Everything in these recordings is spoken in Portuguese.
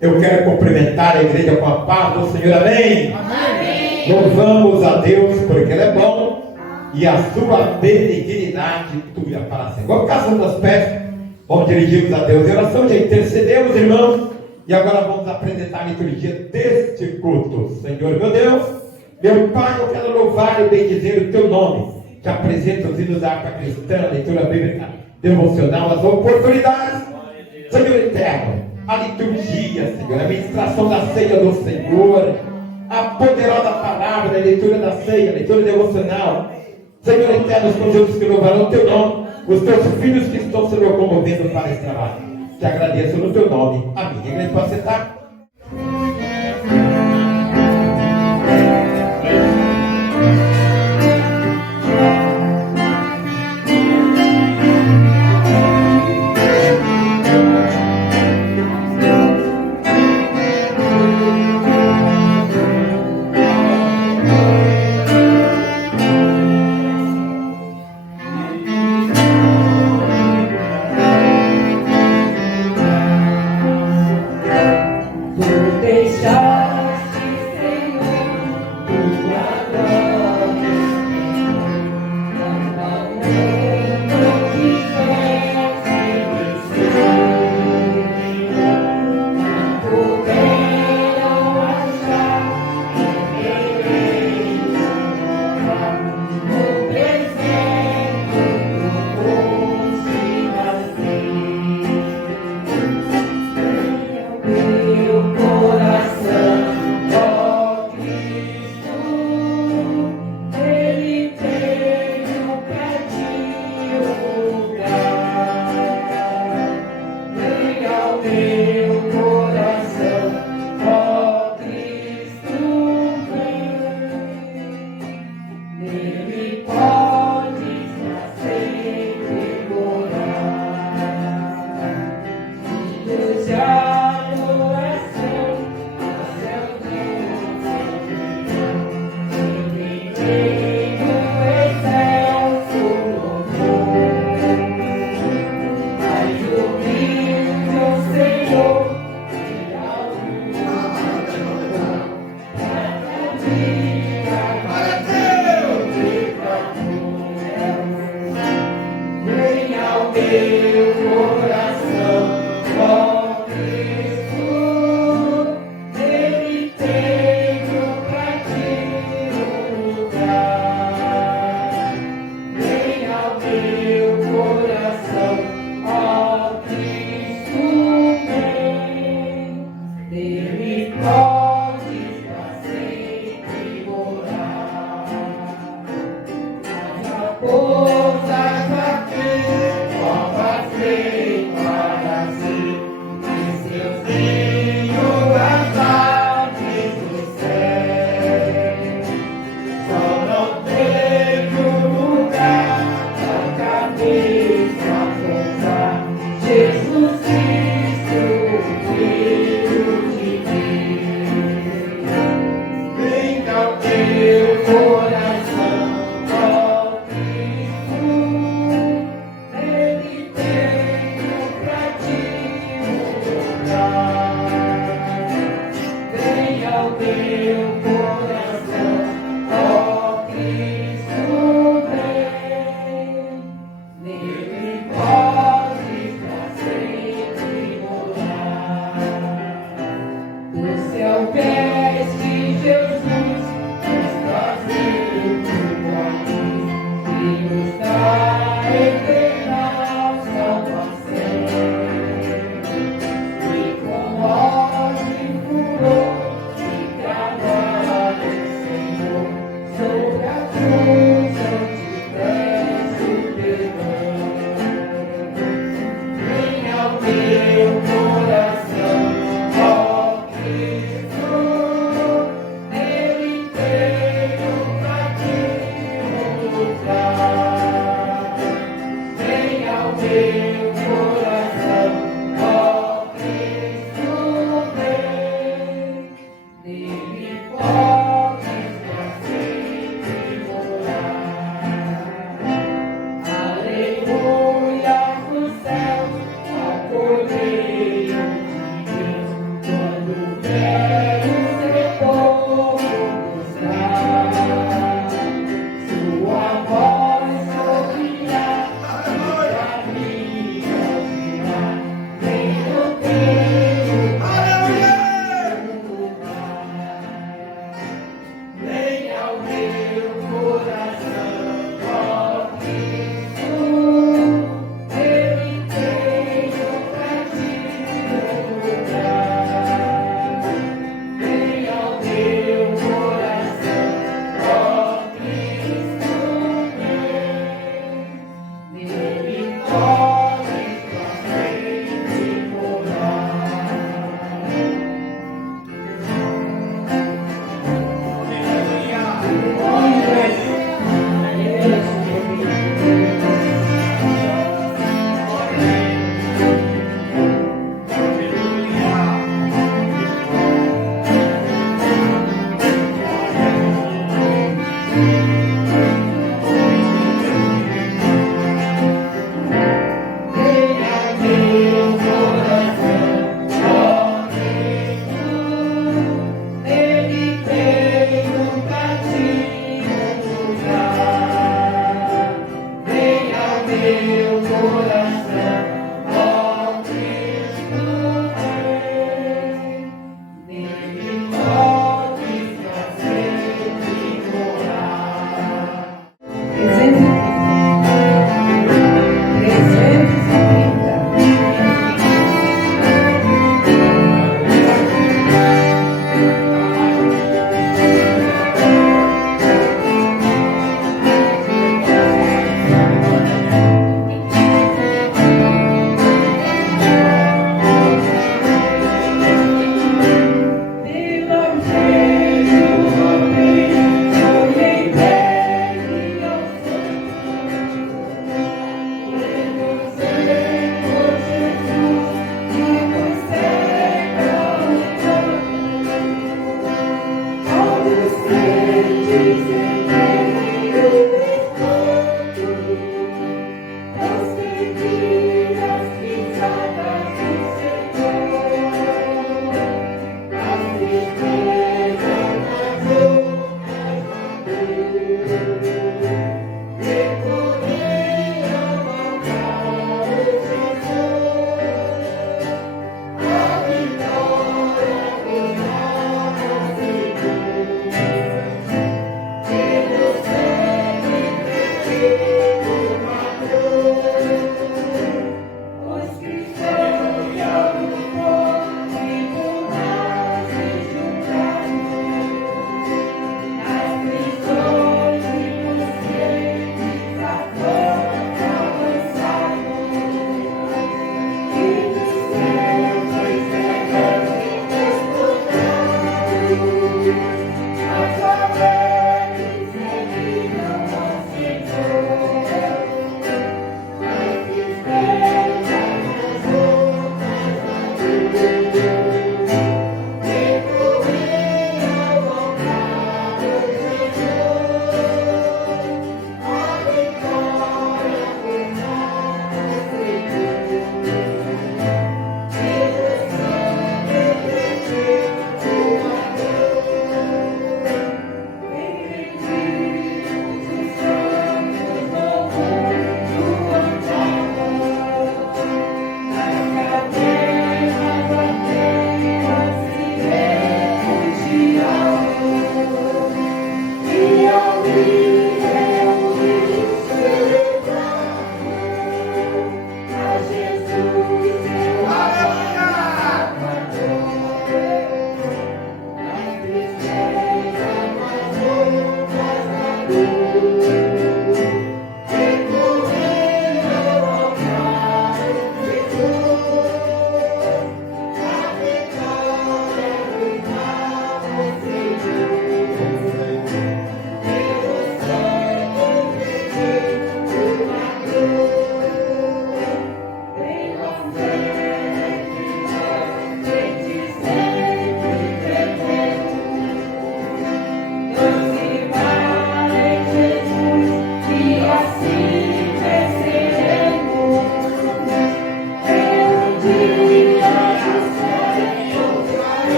Eu quero cumprimentar a igreja com a paz do Senhor, amém? Amém. Louvamos a Deus porque Ele é bom e a sua benignidade dura para sempre. Vamos ficar sobre os pés, vamos dirigirmos a Deus em oração, já intercedemos, irmãos, e agora vamos apresentar a liturgia deste culto. Senhor, meu Deus, meu Pai, eu quero louvar e bendizer o Teu nome. Te apresento os hinos da harpa cristã, a leitura bíblica devocional, as oportunidades, Senhor eterno, a liturgia, Senhor, a ministração da ceia do Senhor, a poderosa palavra, a leitura da ceia, a leitura devocional. Senhor eterno, os conjuntos que louvarão o Teu nome, os Teus filhos que estão se locomovendo para esse trabalho. Te agradeço no Teu nome. Amém. A igreja pode sentar? Meu coração, ó Cristo.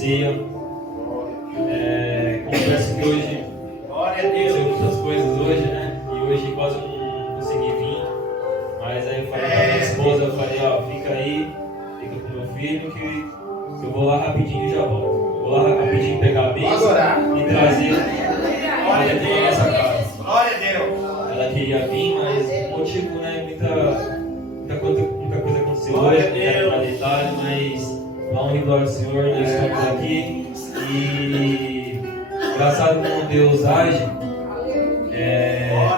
ceia. Confesso que hoje aconteceu muitas coisas hoje, né? E hoje quase não consegui vir. Mas aí eu falei pra minha esposa, eu falei, ó, fica aí, fica com meu filho que eu vou lá rapidinho e já volto. Eu vou lá rapidinho pegar a bênção e trazer para essa casa. Glória a Deus. Ela queria vir, mas o motivo, né? Muita coisa aconteceu hoje, não quero entrar em detalhe, mas a honra e glória ao Senhor, nós estamos aqui. E engraçado como Deus age,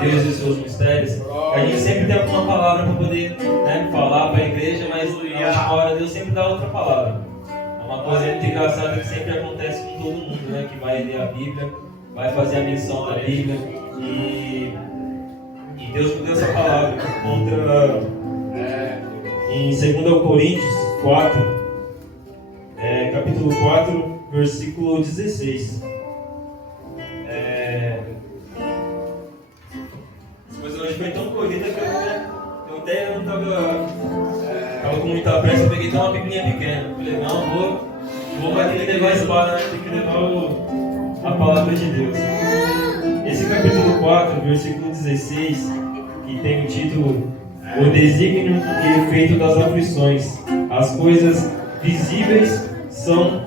Deus e os seus mistérios. A gente sempre tem alguma palavra para poder, né, falar para a igreja, mas na última hora Deus sempre dá outra palavra. É uma coisa muito engraçada que sempre acontece com todo mundo, né, que vai ler a Bíblia, vai fazer a menção da Bíblia. E Deus me deu essa palavra que encontra em 2 Coríntios 4, capítulo 4, versículo 16. As coisas hoje foi tão corrida que eu até não estava com muita pressa. Eu peguei até uma biblinha pequena. Eu falei, não, vou mais que levar a espada, né? Tem que levar a palavra de Deus. Esse capítulo 4, versículo 16, que tem o título O Desígnio e Efeito das Aflições. As coisas visíveis são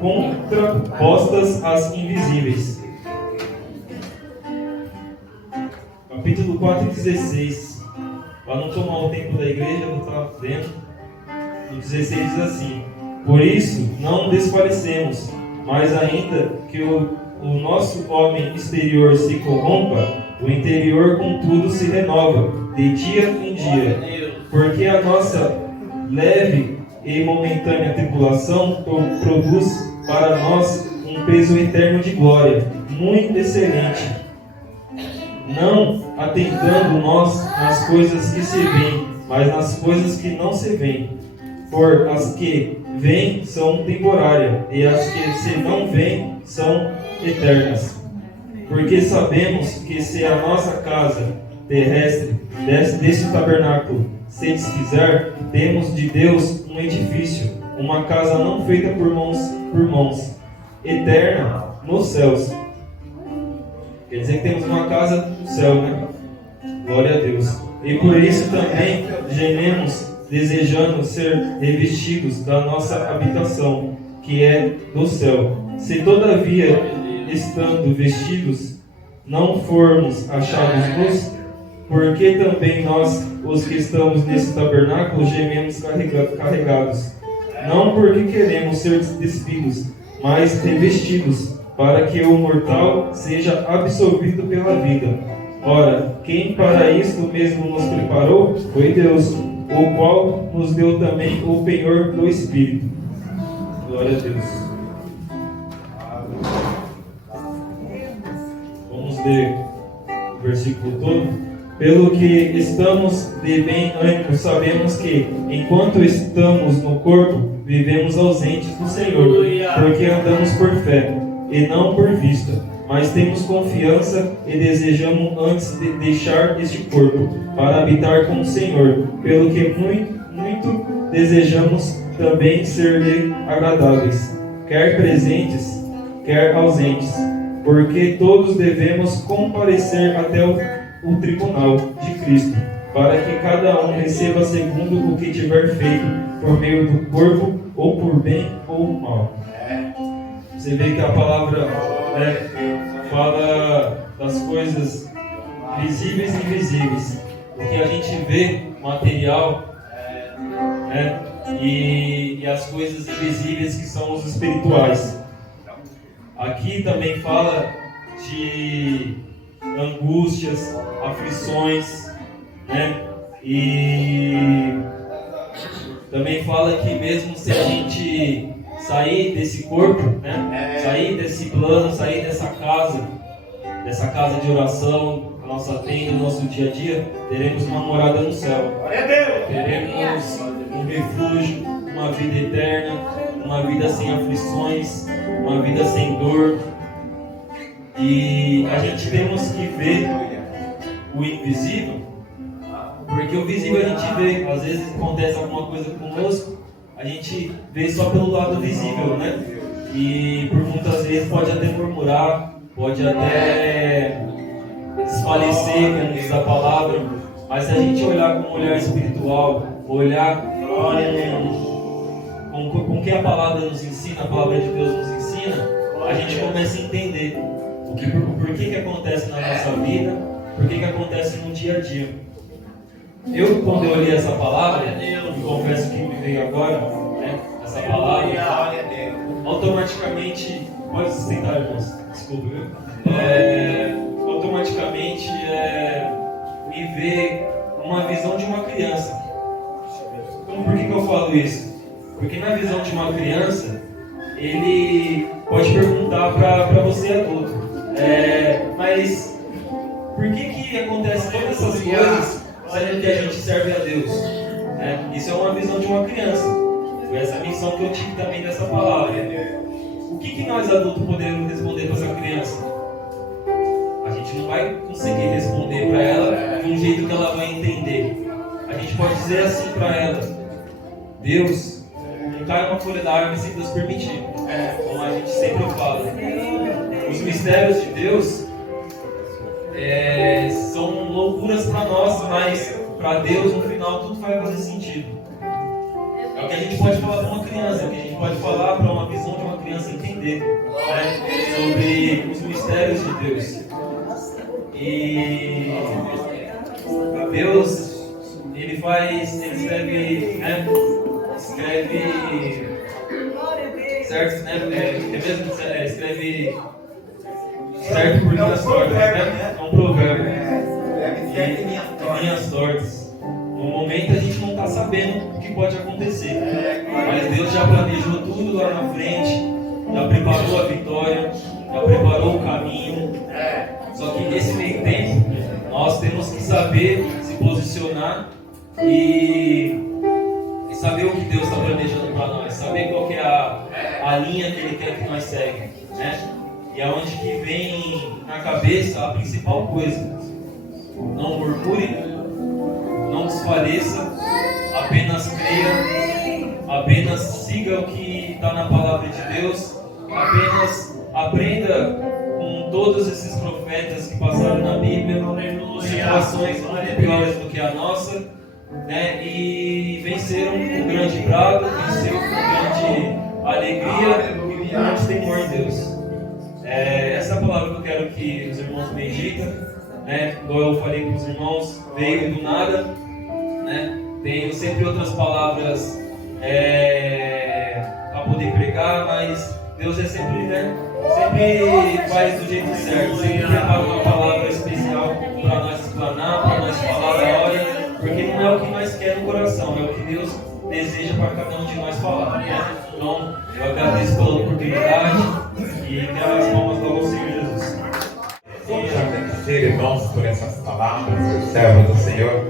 contrapostas às invisíveis. Capítulo 4, 16. Para não tomar o tempo da igreja, eu vou estar lendo. O 16 diz assim: Por isso não desfalecemos, mas ainda que o nosso homem exterior se corrompa, o interior contudo se renova, de dia em dia. Porque a nossa leve e momentânea tribulação produz para nós um peso eterno de glória, muito excelente. Não atentando nós nas coisas que se veem, mas nas coisas que não se veem. Por as que vêm são temporárias, e as que se não veem são eternas. Porque sabemos que se a nossa casa terrestre desse tabernáculo se desfizer, temos de Deus um edifício, uma casa não feita por mãos, eterna nos céus. Quer dizer que temos uma casa no céu, né? Glória a Deus. E por isso também gememos, desejando ser revestidos da nossa habitação, que é do céu. Se todavia, estando vestidos, não formos achados nus, porque também nós, os que estamos nesse tabernáculo, gememos carregados. Não porque queremos ser despidos, mas revestidos, para que o mortal seja absorvido pela vida. Ora, quem para isto mesmo nos preparou foi Deus, o qual nos deu também o penhor do Espírito. Glória a Deus. Vamos ler o versículo todo. Pelo que estamos de bem ânimo, sabemos que, enquanto estamos no corpo, vivemos ausentes do Senhor, porque andamos por fé, e não por vista. Mas temos confiança e desejamos antes de deixar este corpo, para habitar com o Senhor, pelo que muito desejamos também ser-lhe agradáveis, quer presentes, quer ausentes, porque todos devemos comparecer até o tribunal de Cristo, para que cada um receba segundo o que tiver feito, por meio do corpo, ou por bem ou mal. Você vê que a palavra fala das coisas visíveis e invisíveis. O que a gente vê, material, e as coisas invisíveis que são os espirituais. Aqui também fala de angústias, aflições, né? E também fala que mesmo se a gente sair desse corpo, né? Sair desse plano, sair dessa casa de oração, a nossa tenda, o nosso dia a dia, teremos uma morada no céu. Teremos um refúgio, uma vida eterna, uma vida sem aflições, uma vida sem dor. E a gente temos que ver o invisível, porque o visível a gente vê. Às vezes acontece alguma coisa conosco, a gente vê só pelo lado visível, né? e por muitas vezes pode até murmurar, pode até desfalecer, como diz a palavra, mas se a gente olhar com um olhar espiritual, olhar com que a palavra nos ensina, a palavra de Deus nos ensina, a gente começa a entender por que acontece na nossa vida, por que acontece no dia a dia. Eu, quando eu li essa palavra, eu confesso que me veio agora, né, essa palavra, automaticamente, pode sustentar, irmãos, desculpa, viu? Automaticamente me vê uma visão de uma criança. Então, por que eu falo isso? Porque na visão de uma criança, ele pode perguntar para você adulto, mas por que acontece todas essas coisas sendo que a gente serve a Deus? Isso é uma visão de uma criança. Foi essa missão que eu tive também dessa palavra. O que nós adultos podemos responder para essa criança? A gente não vai conseguir responder para ela de um jeito que ela vai entender. A gente pode dizer assim para ela: Deus não cai uma folha da árvore sem Deus permitir. Como a gente sempre fala. Os mistérios de Deus são loucuras para nós, mas para Deus no final tudo vai fazer sentido. É o que a gente pode falar para uma criança, é o que a gente pode falar para uma visão de uma criança entender, sobre os mistérios de Deus. E Deus, ele escreve certo, escreve certo por minhas tortas, né? É um provérbio. Minhas tortas. No momento a gente não está sabendo o que pode acontecer, mas Deus já planejou tudo lá na frente, já preparou a vitória, já preparou o caminho. Só que nesse meio tempo nós temos que saber se posicionar e saber o que Deus está planejando para nós, saber qual que é a linha que Ele quer que nós seguimos, né? E é onde que vem na cabeça a principal coisa: não murmure, não desfaleça, apenas creia, apenas siga o que está na palavra de Deus, apenas aprenda com todos esses profetas que passaram na Bíblia, situações muito piores do que a nossa, né? E venceram com grande brado, venceram com grande alegria e com grande temor em Deus. Essa é a palavra que eu quero que os irmãos meditem, né? Como eu falei para os irmãos, veio do nada, né? Tenho sempre outras palavras para poder pregar, mas Deus sempre, né? Sempre faz do jeito certo, sempre prepara uma palavra especial para nós explanar, para nós falar a hora, porque não é o que nós queremos no coração, é o que Deus deseja para cada um de nós falar, né? Então, eu agradeço pela oportunidade e quero as palmas para você, Jesus. Vamos agradecer, irmãos, por essas palavras que o servo do Senhor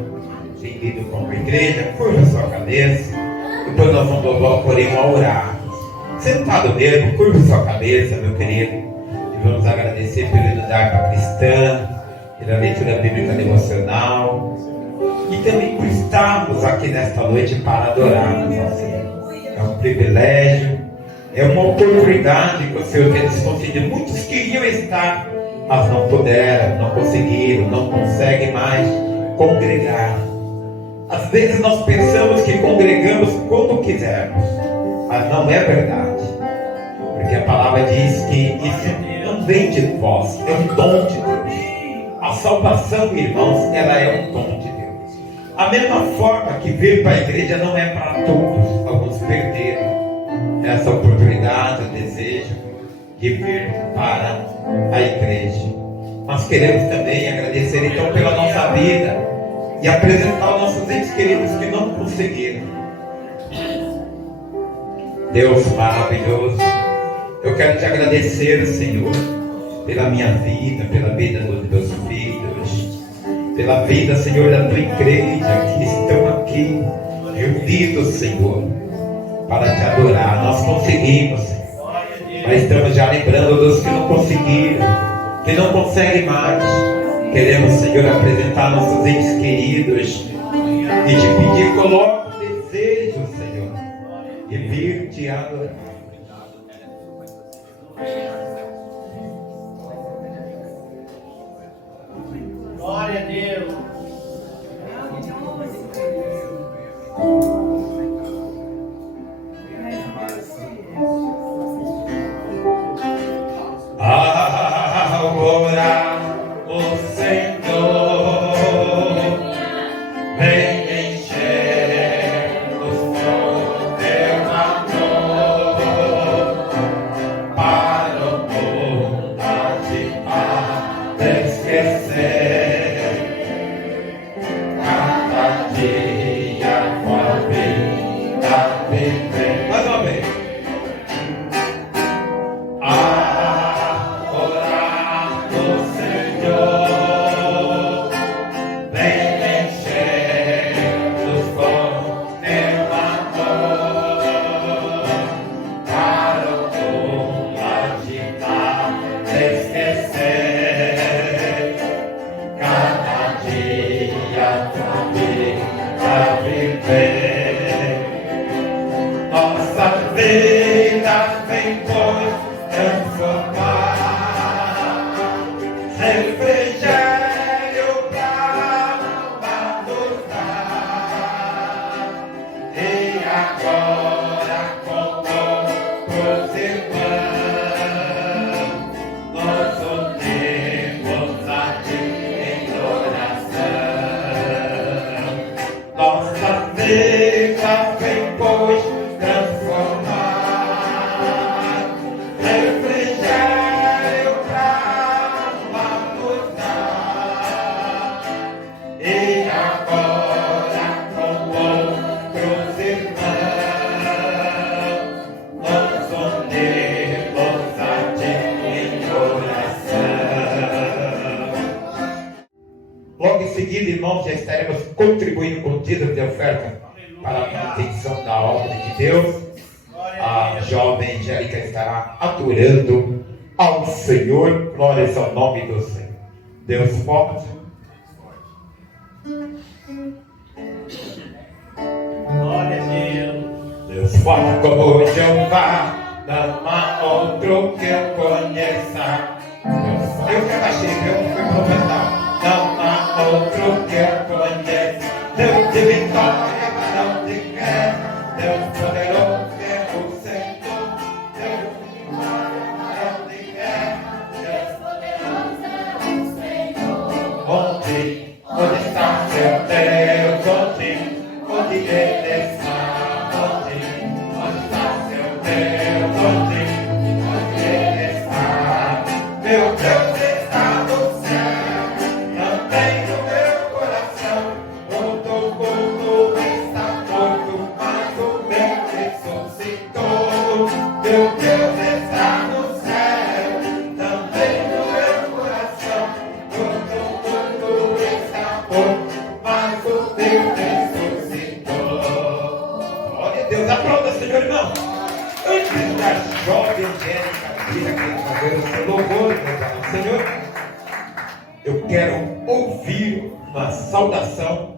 tem lido como igreja. Curva sua cabeça, depois nós vamos a orar. Sentado mesmo, curva sua cabeça, meu querido, e vamos agradecer pela unidade cristã, pela leitura bíblica devocional e também por estarmos aqui nesta noite para adorarmos ao Senhor. É um privilégio, é uma oportunidade que o Senhor tem nos concedido. Muitos queriam estar, mas não puderam, não conseguiram, não conseguem mais congregar. Às vezes nós pensamos que congregamos quando quisermos, mas não é verdade, porque a palavra diz que isso não vem de vós, é um dom de Deus. A salvação, irmãos, ela é um dom de Deus. A mesma forma que vir para a igreja não é para todos, alguns perderam essa oportunidade, o desejo de vir para a igreja. Nós queremos também agradecer então pela nossa vida e apresentar os nossos entes queridos que não conseguiram. Deus maravilhoso, eu quero te agradecer, Senhor, pela minha vida, pela vida dos meus filhos, pela vida, Senhor, da tua igreja que estão aqui reunidos, Senhor, para te adorar. Nós conseguimos, Senhor, mas estamos já lembrando dos que não conseguiram, que não conseguem mais. Queremos, Senhor, apresentar nossos entes queridos e te pedir, coloque o desejo, Senhor, de vir te adorar. a tua vida viver. Nossa vida vem pois transformar. Refrigério pra alma nos dar. E agora com outros irmãos nós unimos a ti em oração. Nossa vida vem pois transformar. Refrigério pra alma nos dar. E agora com outros irmãos nós unimos a ti em oração. Logo em seguida, irmãos, já estaremos contribuindo com o dízimo de oferta para a manutenção da obra de Deus. A jovem Angélica estará adorando ao Senhor. Glórias ao nome do Senhor. Deus forte. Glória a Deus. Deus forte como Jeová, não há outro que eu conheça. Eu que abaixei, eu fui profetizar. Não há outro que eu conheça. Deus de vitória, não de guerra. Deus poderoso é o Senhor. Deus de vitória, não de guerra. Deus poderoso é o Senhor. Onde está seu Deus? Onde ele está? Onde está seu Deus? Onde ele está? Meu Deus está no céu, também no meu coração. O mundo está morto, mas o meu ressuscitou. Meu Deus está no céu, também no meu coração. O mundo está morto, mas o meu ressuscitou. Glória a Deus, aplauda, Senhor, irmão. Antes da jovem Angélica vir aqui fazer o seu louvor, ao Senhor, eu quero ouvir uma saudação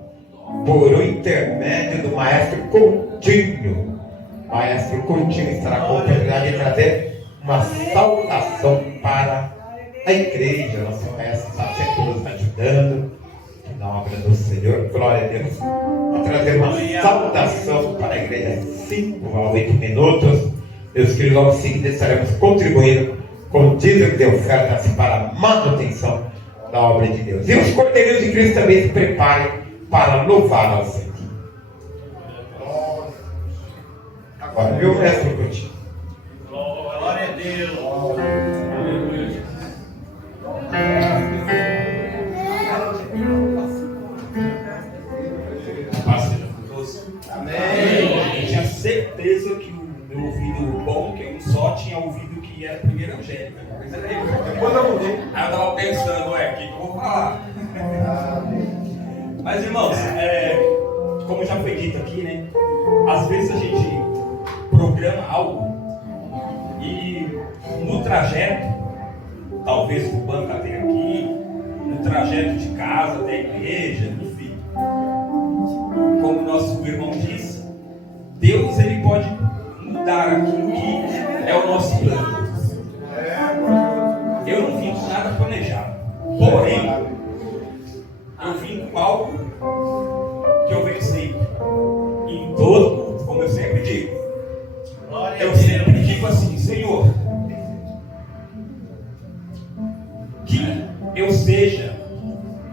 por o intermédio do maestro Coutinho. O maestro Coutinho estará com a oportunidade de trazer uma saudação para a igreja. Nosso maestro está sempre nos ajudando na obra do Senhor. Glória a Deus. Vou trazer uma saudação para a igreja, 5 a 8 minutos. Meus queridos, logo em seguida estaremos contribuindo com o dízimo de ofertas para a manutenção da obra de Deus. E os cordeirinhos de Cristo também se preparem para louvar ao Senhor. Agora, meu mestre Coutinho. Glória a Deus. Aleluia. Amém. Eu tinha certeza que o meu ouvido bom, que eu só tinha ouvido que era primeiro Angélica. Depois eu mudei. Aí eu tava pensando, o que eu vou falar? Mas irmãos, como já foi dito aqui, né? Às vezes a gente programa algo e no trajeto, talvez do banco até aqui, no trajeto de casa até a igreja, enfim. Como o nosso irmão disse, Deus ele pode mudar aquilo que é o nosso plano. Eu não vim com nada planejado, porém eu vim com algo que eu venho sempre, em todo culto, como eu sempre digo. Eu sempre digo assim: Senhor, que eu seja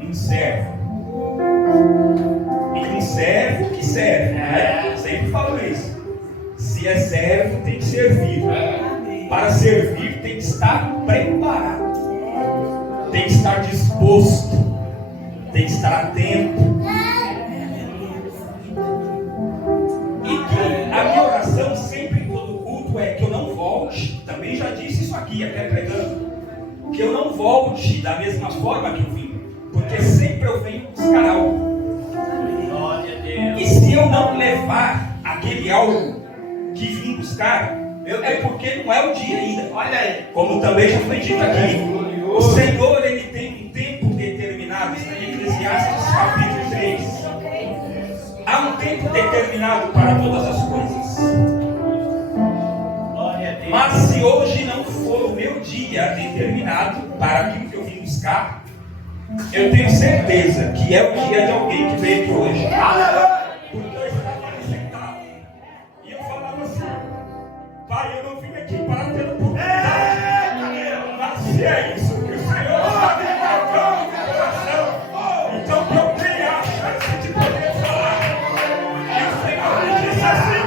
um servo, e um servo que serve, né? Sempre falo isso. Se é servo, tem que servir. Para servir, tem que estar preparado, tem que estar disposto, tem que estar atento. E que a minha oração sempre em todo culto é que eu não volte. Também já disse isso aqui, até pregando, que eu não volte da mesma forma que eu vim, porque sempre eu venho buscar algo. E se eu não levar aquele algo que vim buscar, é porque não é o dia ainda. Olha aí, como também já foi dito aqui, o Senhor ele tem um tempo determinado. Isso aí, Eclesiastes capítulo 3 tempo determinado para todas as coisas. Mas se hoje não for o meu dia determinado para aquilo que eu vim buscar, eu tenho certeza que é o dia de alguém que veio aqui hoje. Porque eu estava ali sentado e eu falava assim: Pai, eu não vim aqui para ter oportunidade. Mas se é isso que o Senhor está me colocando no coração, então que eu tenha a chance de poder falar. E o Senhor me disse assim: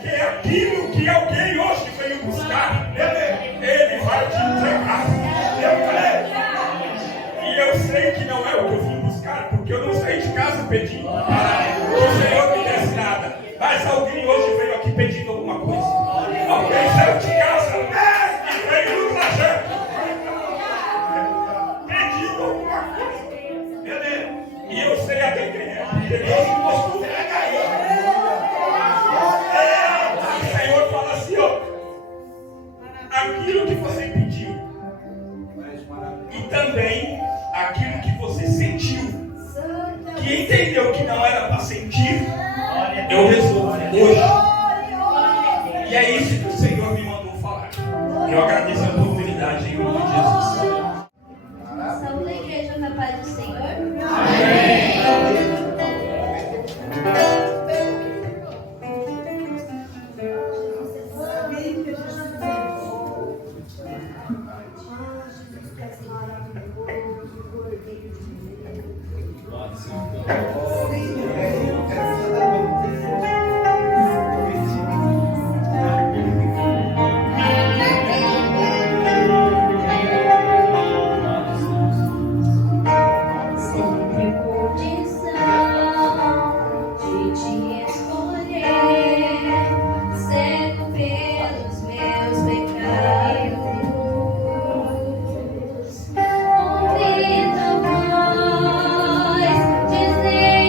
que é aquilo que alguém hoje veio buscar, Ele vai te entregar. E eu sei que não é o que eu vim buscar, porque eu não saí de casa pedindo que o Senhor me desse nada. Mas alguém hoje veio aqui pedindo alguma coisa. Alguém saiu de casa e veio no trajeto pedindo alguma coisa. E eu sei até quem é, porque Deus me mostrou. O Senhor fala assim, ó: aquilo que você pediu e também aquilo que você sentiu, que entendeu que não era para sentir, eu resolvo hoje. E é isso que o Senhor me mandou falar. Eu agradeço a oportunidade em nome de Jesus. Saúde a igreja na paz do Senhor. Dizer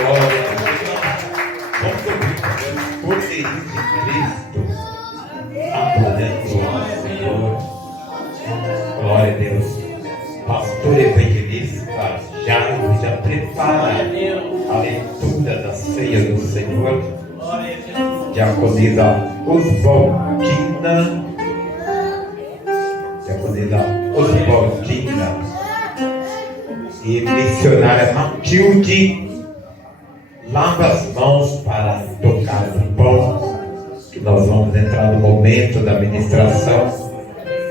Glória a Deus. Vamos ouvir o poderio de Cristo. Adorando ao Senhor. Glória a Deus. Pastor evangelista já prepara a leitura da ceia do Senhor. Diaconisa Oswaldina. E missionária Matilde. Lava as mãos para tocar o pão. Que nós vamos entrar no momento da ministração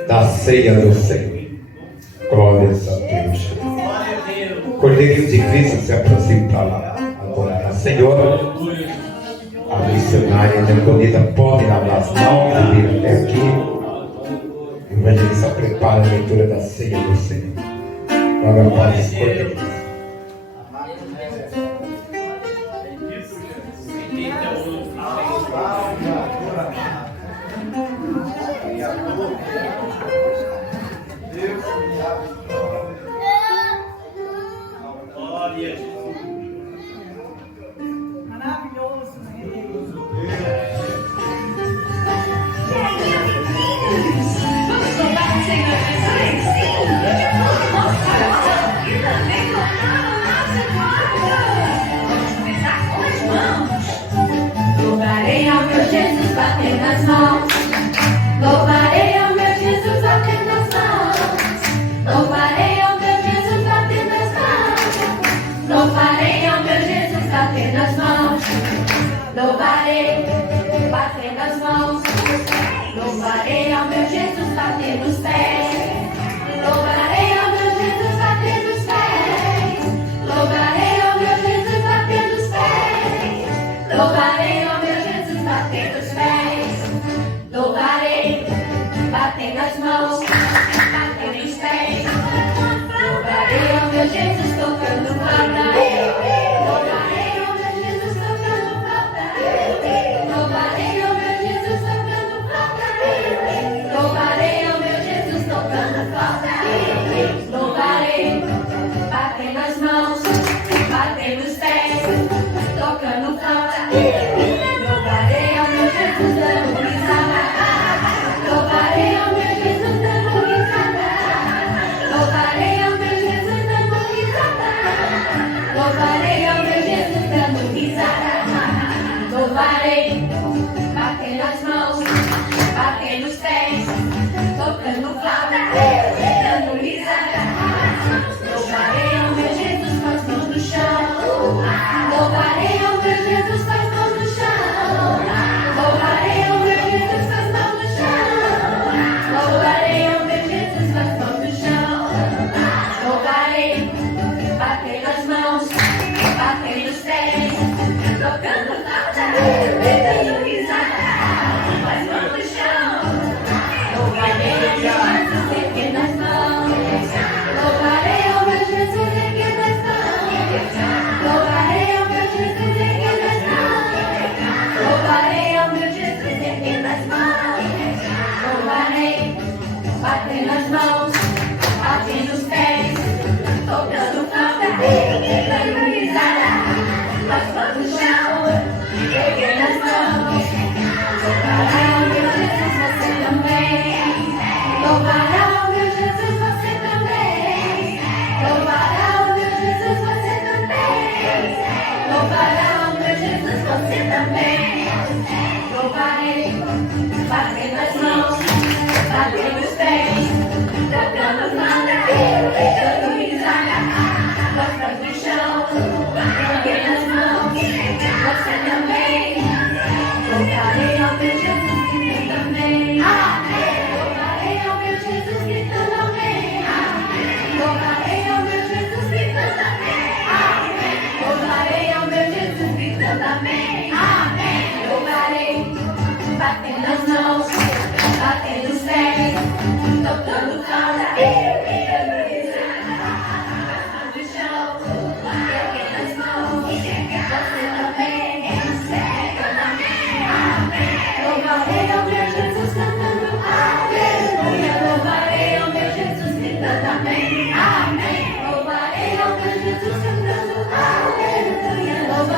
da ceia do Senhor. Glórias a Deus. Cordeiro de Cristo se aproxima para lá. Adorar a Senhora. A missionária Diaconisa pode lavar as mãos e vir até aqui. O evangelista prepara a leitura da ceia do Senhor. Glória a Paz, Cordeiro. Maravilhoso, Vamos louvar o Senhor Jesus? Mostrar a mão e também colocar o nosso corpo. Vamos começar com as mãos. Louvarei ao meu Jesus batendo as mãos. Louvarei ao meu Jesus batendo as mãos. Louvarei ao meu Jesus batendo as mãos. Louvarei ao meu Jesus batendo as mãos. Louvarei batendo as mãos. Louvarei ao meu Jesus batendo os pés. Louvarei ao meu Jesus batendo os pés. Louvarei ao meu Jesus batendo os pés. Louvarei ao meu Jesus batendo os pés. Louvarei batendo as mãos, batendo os pés. Louvarei ao meu Jesus tocando flauta. Louvarei ao meu Jesus tocando flauta. Louvarei ao meu Jesus tocando flauta. Louvarei ao meu Jesus tocando flauta. Louvarei batendo as mãos, batendo os pés, tocando flauta. Louvarei ao meu Jesus dando risada. Louvarei ao meu Jesus dando risada. Louvarei ao meu Jesus dando risada. Louvarei ao meu Jesus dando risada. Louvarei batendo as mãos, batendo os pés, tocando flauta, dando risada. Louvarei ao meu Jesus com as mãos no chão. Louvarei ao meu Jesus com as mãos no chão. Louvarei ao meu Jesus com as mãos no chão. Louvarei ao meu Jesus com as mãos no chão. Louvarei batendo as mãos, batendo os pés, tocando flauta, dando risada. Com as mãos no chão. Louvarei ao meu Jesus erguendo as mãos. Louvarei ao meu Jesus erguendo as mãos. Louvarei ao meu Jesus erguendo as mãos. Louvarei ao meu Jesus erguendo as mãos. Louvarei batendo as mãos, batendo os pés, tocando flauta, dando risada. Com as mãos no chão, erguendo as mãos. Louvarei ao meu Jesus você também. Louvará ao meu Jesus você também. Louvará ao meu Jesus você também. Louvará ao meu Jesus você também. Louvarei batendo as mãos, batendo os pés, tocando flauta, dando risada. Com as mãos no chão, erguendo as mãos, você também. Louvarei ao meu Jesus Cristo também. Louvarei ao meu Jesus Cristo também. Louvarei ao meu Jesus Cristo também. Louvarei ao meu Jesus Cristo também. Louvarei batendo as mãos, batendo os pés, tocando flauta, dando risada. No chão, erguendo as mãos, você também. Eu também. Louvarei ao meu Jesus cantando aleluia. Louvarei ao meu Jesus gritando amém. Louvarei ao meu Jesus cantando aleluia.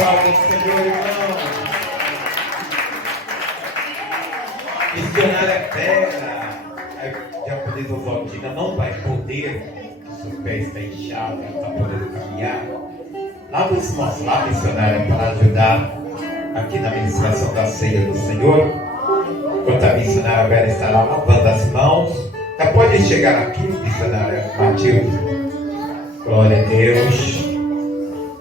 Aplauda o Senhor, irmão. Missionária terra. Aí já poder Oswaldina não vai poder, seu pé está inchado, não está podendo caminhar. Lava os mãos lá, missionária, para ajudar aqui na ministração da ceia do Senhor. Enquanto a missionária Vera estará lavando as mãos. Já pode chegar aqui, missionária Matilde. Glória a Deus.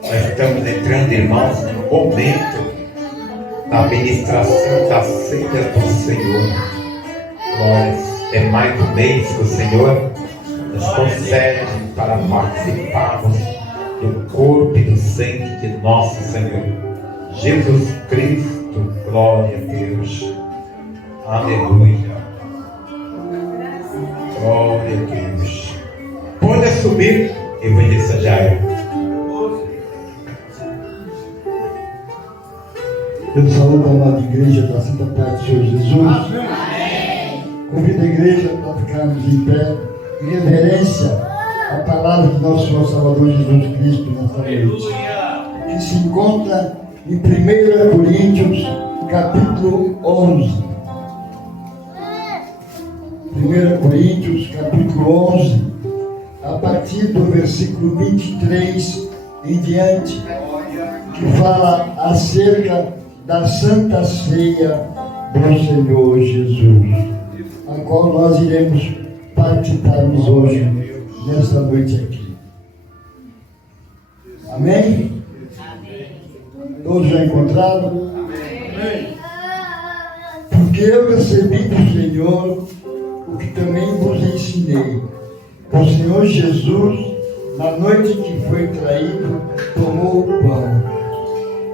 Nós estamos entrando, irmãos, no momento da ministração da ceia do Senhor. Glória. É mais um mês que o Senhor nos concede para participarmos do corpo e do sangue de nosso Senhor Jesus Cristo. Glória a Deus. Aleluia. Glória a Deus. Pode subir, evangelista Jair. Eu saúdo a amada igreja da Santa Paz do Senhor Jesus. Convido a igreja para ficarmos em pé, em reverência à palavra de nosso Senhor Salvador Jesus Cristo nesta noite, que se encontra em 1 Coríntios, capítulo 11. 1 Coríntios, capítulo 11, a partir do versículo 23 em diante, que fala acerca da Santa Ceia do Senhor Jesus, a qual nós iremos participarmos hoje, nesta noite aqui. Amém? Todos já encontraram? Amém. Porque eu recebi do Senhor o que também vos ensinei. O Senhor Jesus, na noite que foi traído, tomou o pão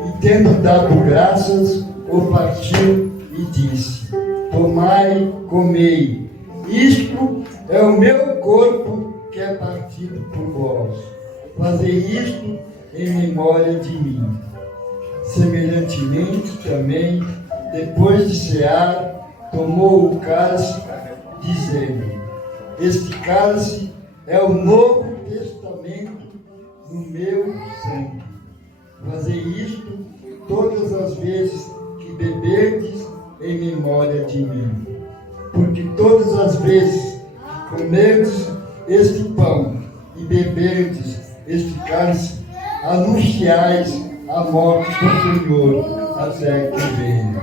e, tendo dado graças, o partiu e disse: tomai, comei, isto é o meu corpo que é partido por vós. Fazei isto em memória de mim. Semelhantemente também, depois de cear, tomou o cálice, dizendo: este cálice é o Novo Testamento no meu sangue. Fazei isto todas as vezes que beberdes em memória de mim. Porque todas as vezes que comerdes este pão e beberdes este cálice, anunciais a morte do Senhor até que venha.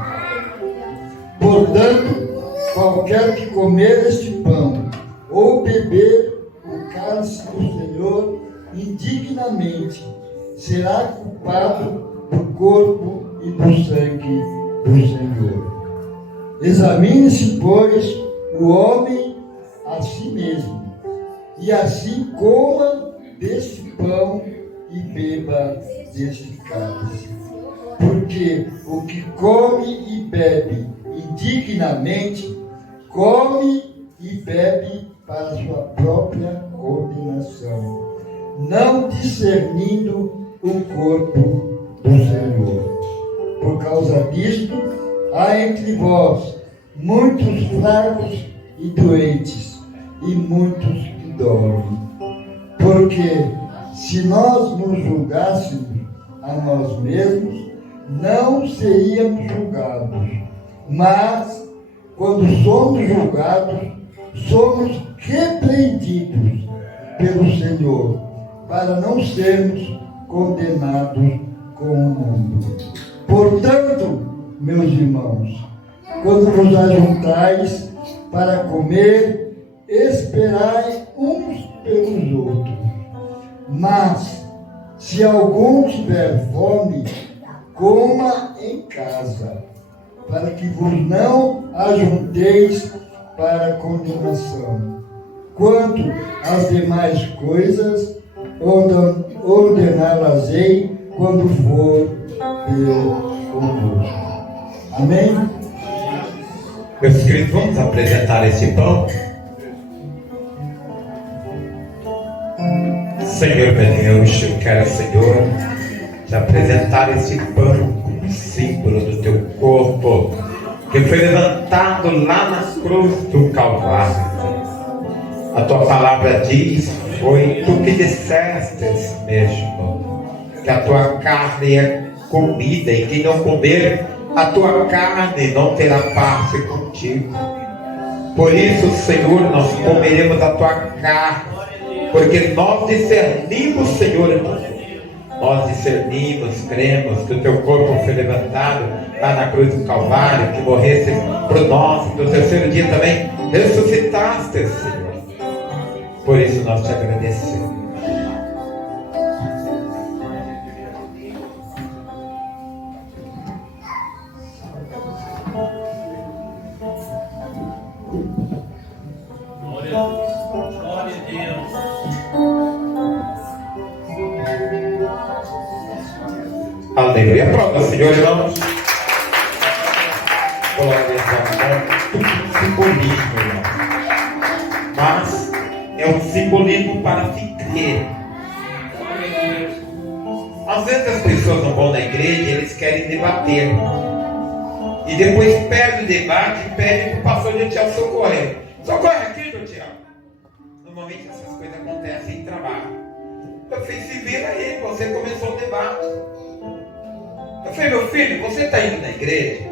Portanto, qualquer que comer este pão ou beber o cálice do Senhor indignamente será culpado do corpo e do sangue do Senhor. Examine-se, pois, o homem a si mesmo, e assim coma deste pão e beba deste cálice. Porque o que come e bebe indignamente, come e bebe para sua própria condenação, não discernindo o corpo do Senhor. Por causa disto, há entre vós muitos fracos e doentes, e muitos que dormem. Porque se nós nos julgássemos a nós mesmos, não seríamos julgados. Mas, quando somos julgados, somos repreendidos pelo Senhor, para não sermos condenados com o mundo. Portanto, meus irmãos, quando vos ajuntais para comer, esperai uns pelos outros. Mas, se algum tiver fome, coma em casa, para que vos não ajunteis para condenação. Quanto às demais coisas, ordená-las-ei quando for pelo convosco. Amém? Meus queridos, vamos apresentar esse pão. Senhor meu Deus, eu quero, Senhor, te apresentar esse pão como símbolo do teu corpo, que foi levantado lá na cruz do Calvário. A tua palavra diz, foi tu que disseste mesmo, que a tua carne é comida, e quem não comer a tua carne não terá parte contigo. Por isso, Senhor, nós comeremos a tua carne, porque nós discernimos, Senhor, nós discernimos, cremos que o teu corpo foi levantado lá na cruz do Calvário, que morresse por nós, e no terceiro dia também ressuscitaste, Senhor. Por isso nós te agradecemos. Glória a Deus. Glória a Deus. Aleluia. Prova, Senhor, irmãos. Glória a Deus. Tudo simbolismo, irmão. Mas é um simbolismo para se crer. Às vezes as pessoas não vão na igreja, eles querem debater. E depois perde o debate e pede para o pastor de Tiago socorrer. Socorre aqui, meu Tiago. Normalmente essas coisas acontecem em trabalho. Eu falei, se vira aí, você começou o debate. Eu falei, meu filho, você está indo na igreja?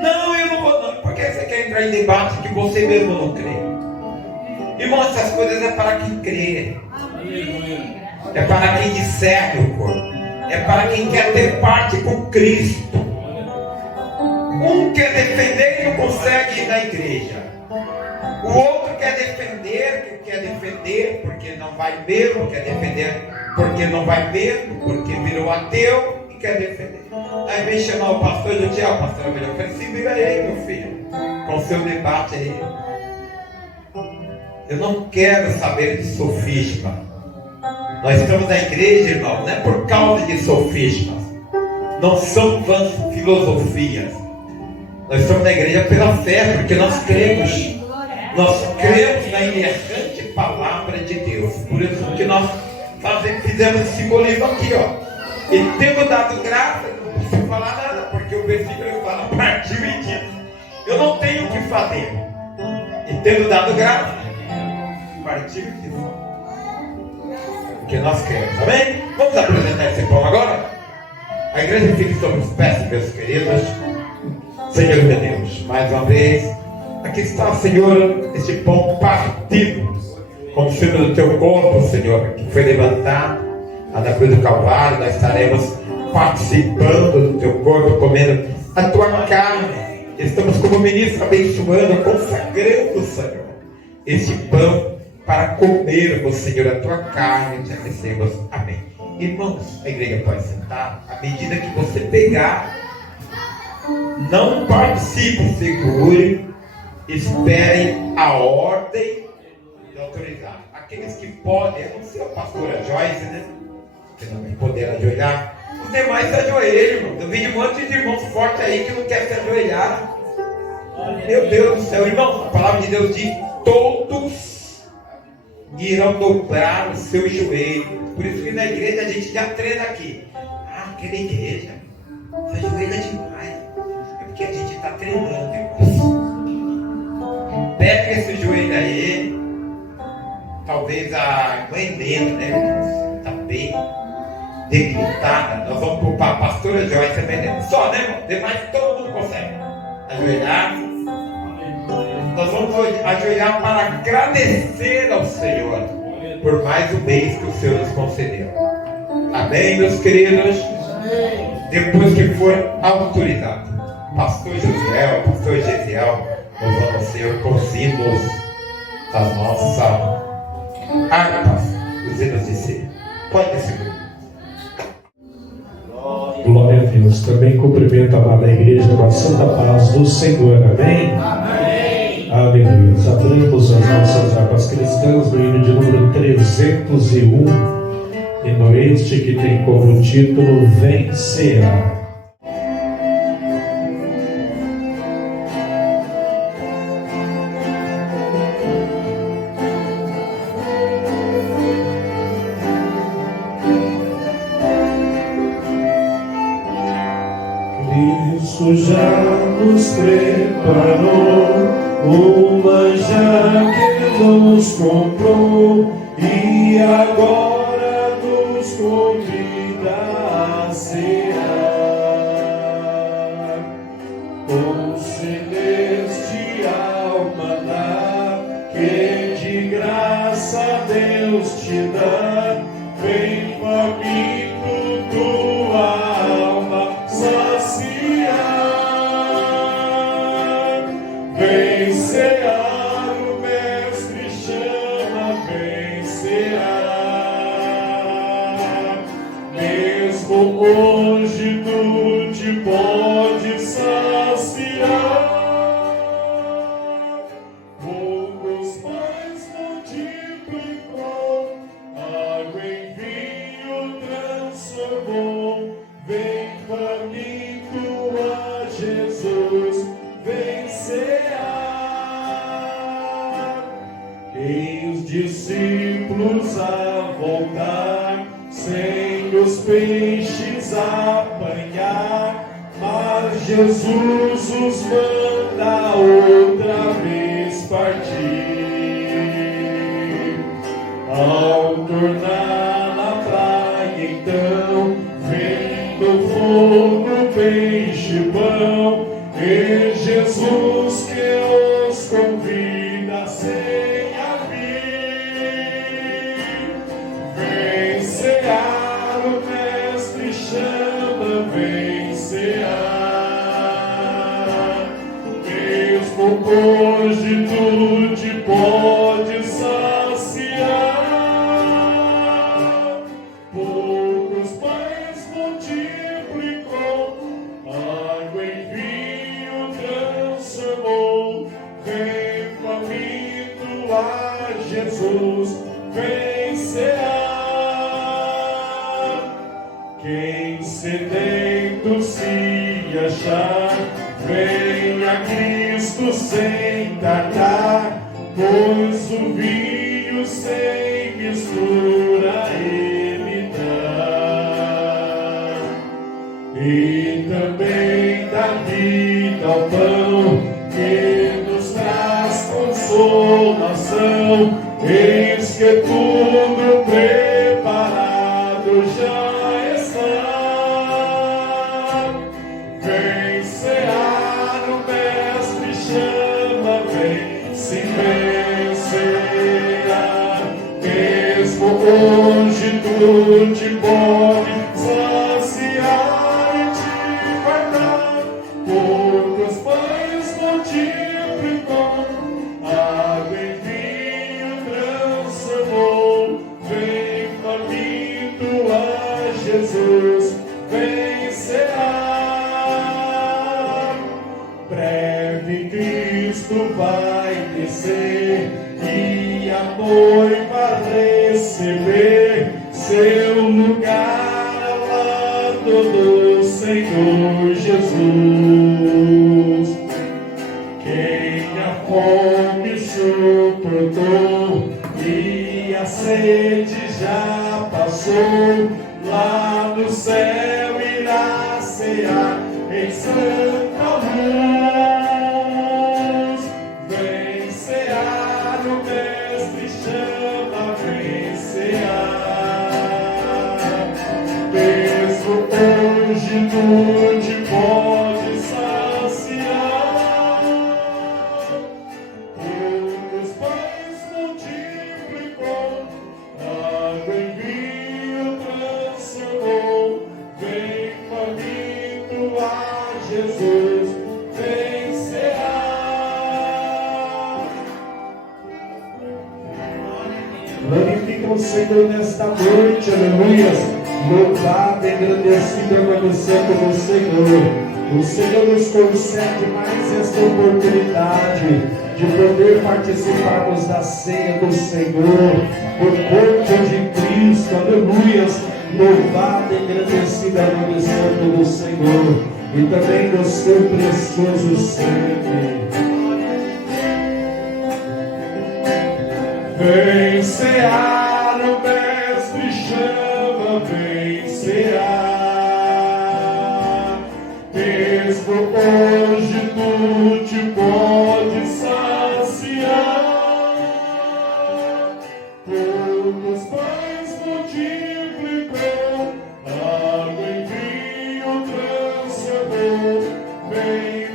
Não, eu não vou não. Por que você quer entrar em debate que você mesmo não crê? Irmão, essas coisas é para quem crê. É para quem discerne o corpo. É para quem quer ter parte com Cristo. Um quer defender e não consegue ir na igreja. O outro quer defender porque não vai mesmo, quer defender porque não vai mesmo, porque virou ateu e quer defender. Aí vem chamar o pastor e diz, o pastor é melhor. Eu falei, se vira aí, meu filho, com o seu debate aí. Eu não quero saber de sofisma. Nós estamos na igreja, irmão, não é por causa de sofismas. Não são vãs filosofias. Nós estamos na igreja pela fé, porque nós cremos. Nós cremos na inerrante palavra de Deus. Por isso que nós fizemos esse simbolismo aqui, ó. E temos dado graça, não preciso falar nada, porque o versículo fala, partiu e disse, eu não tenho o que fazer. E tendo dado graça, partiu e disse. Porque nós queremos, amém? Vamos apresentar esse pão agora? A igreja fica sobre os pés, meus queridos. Senhor meu Deus, mais uma vez, aqui está, Senhor, este pão partido, como símbolo do teu corpo, Senhor, que foi levantado lá na cruz do Calvário. Nós estaremos participando do teu corpo, comendo a tua carne. Estamos como ministro abençoando, consagrando, Senhor, este pão para comermos, Senhor, a tua carne. Te agradecemos, amém. Irmãos, a igreja pode sentar. À medida que você pegar, não participe, segure, espere a ordem de autorizar. Aqueles que podem, eu não sei a pastora Joyce, né? Que não vai poder ajoelhar. Os demais se ajoelham, irmão. Eu vi um monte de irmãos fortes aí que não quer se ajoelhar. Meu Deus do céu, irmão, a palavra de Deus diz: todos irão dobrar o seu joelho. Por isso que na igreja a gente já treina aqui. Aquela igreja se ajoelha demais. É porque a gente está treinando, irmãos. Pega esse joelho aí. Talvez a mãe dele, né? Está bem debilitada. Nós vamos poupar a pastora Joyce também. Só, né, irmão? Demais todo mundo consegue ajoelhar. Nós vamos ajoelhar para agradecer ao Senhor por mais um mês que o Senhor nos concedeu. Amém, meus queridos? Depois que for autorizado, pastor Josiel, pastor Gesiel, nós vamos, Senhor, com os hinos da nossa harpas, os hinos de si. Pode seguir. Glória a Deus. Também cumprimento a amada igreja com a santa paz do Senhor. Amém? Amém. Aleluia. Abrimos as nossas harpas cristãs no hino de número 301, hino este que tem como título Vencerá. Cristo já nos preparou o manjar que nos comprou e agora nos convida a cear. concedeste ao maná, que de graça Deus te dá, vem faminto tua alma saciar, vem cear, o mestre chama, vem cear, mesmo hoje tu te pode saciar. Poucos pães multiplicou, água em vinho transformou, vem faminto a Jesus, vem cear. Ei os discípulos a voltar, sem os peixes apanhar, mas Jesus os manda outra vez partir. Ao tornar na praia então, vendo fogo, peixe e pão, e Jesus que os convida a ceia vir. Vem cear, o mestre chama, vem cear. Mesmo hoje tu te pode saciar. Poucos pães multiplicou, água em vinho transformou, vem faminto a Jesus, vem cear. Quem sedento se achar, venha a Cristo sem tardar, pois o vinho sem mistura Ele dá. E também dá vida ao pão, que nos traz consolação. Eis que tudo preparado já está. Vem cear, o mestre chama, vem, sim, vem cear. Mesmo hoje tu te pode saciar e te guardar. Poucos pães multiplicou, água em vinho transformou, vem faminto a Jesus, vem cear. Breve Cristo vai descer e a noiva receber seu lugar ao lado do Senhor Jesus. Quem a fome suportou e a sede já passou, lá no céu irá cear em santa luz. Vem cear, o mestre chama, vem cear. Mesmo hoje tu te pode saciar. Poucos pães multiplicou, água em vinho transformou, vem faminto a Jesus, vem cear. Glorifica o Senhor nesta noite, aleluia. Louvado, engrandecido, agradecendo o Senhor. O Senhor nos concede mais esta oportunidade de poder participarmos da ceia do Senhor, o corpo de Cristo, aleluia. Louvado, engrandecido, agradecendo o Senhor e também do seu precioso sangue. Vem cear, o mestre chama, vem cear. Mesmo hoje tu te pode saciar. Poucos pães multiplicou, água em vinho transformou, vem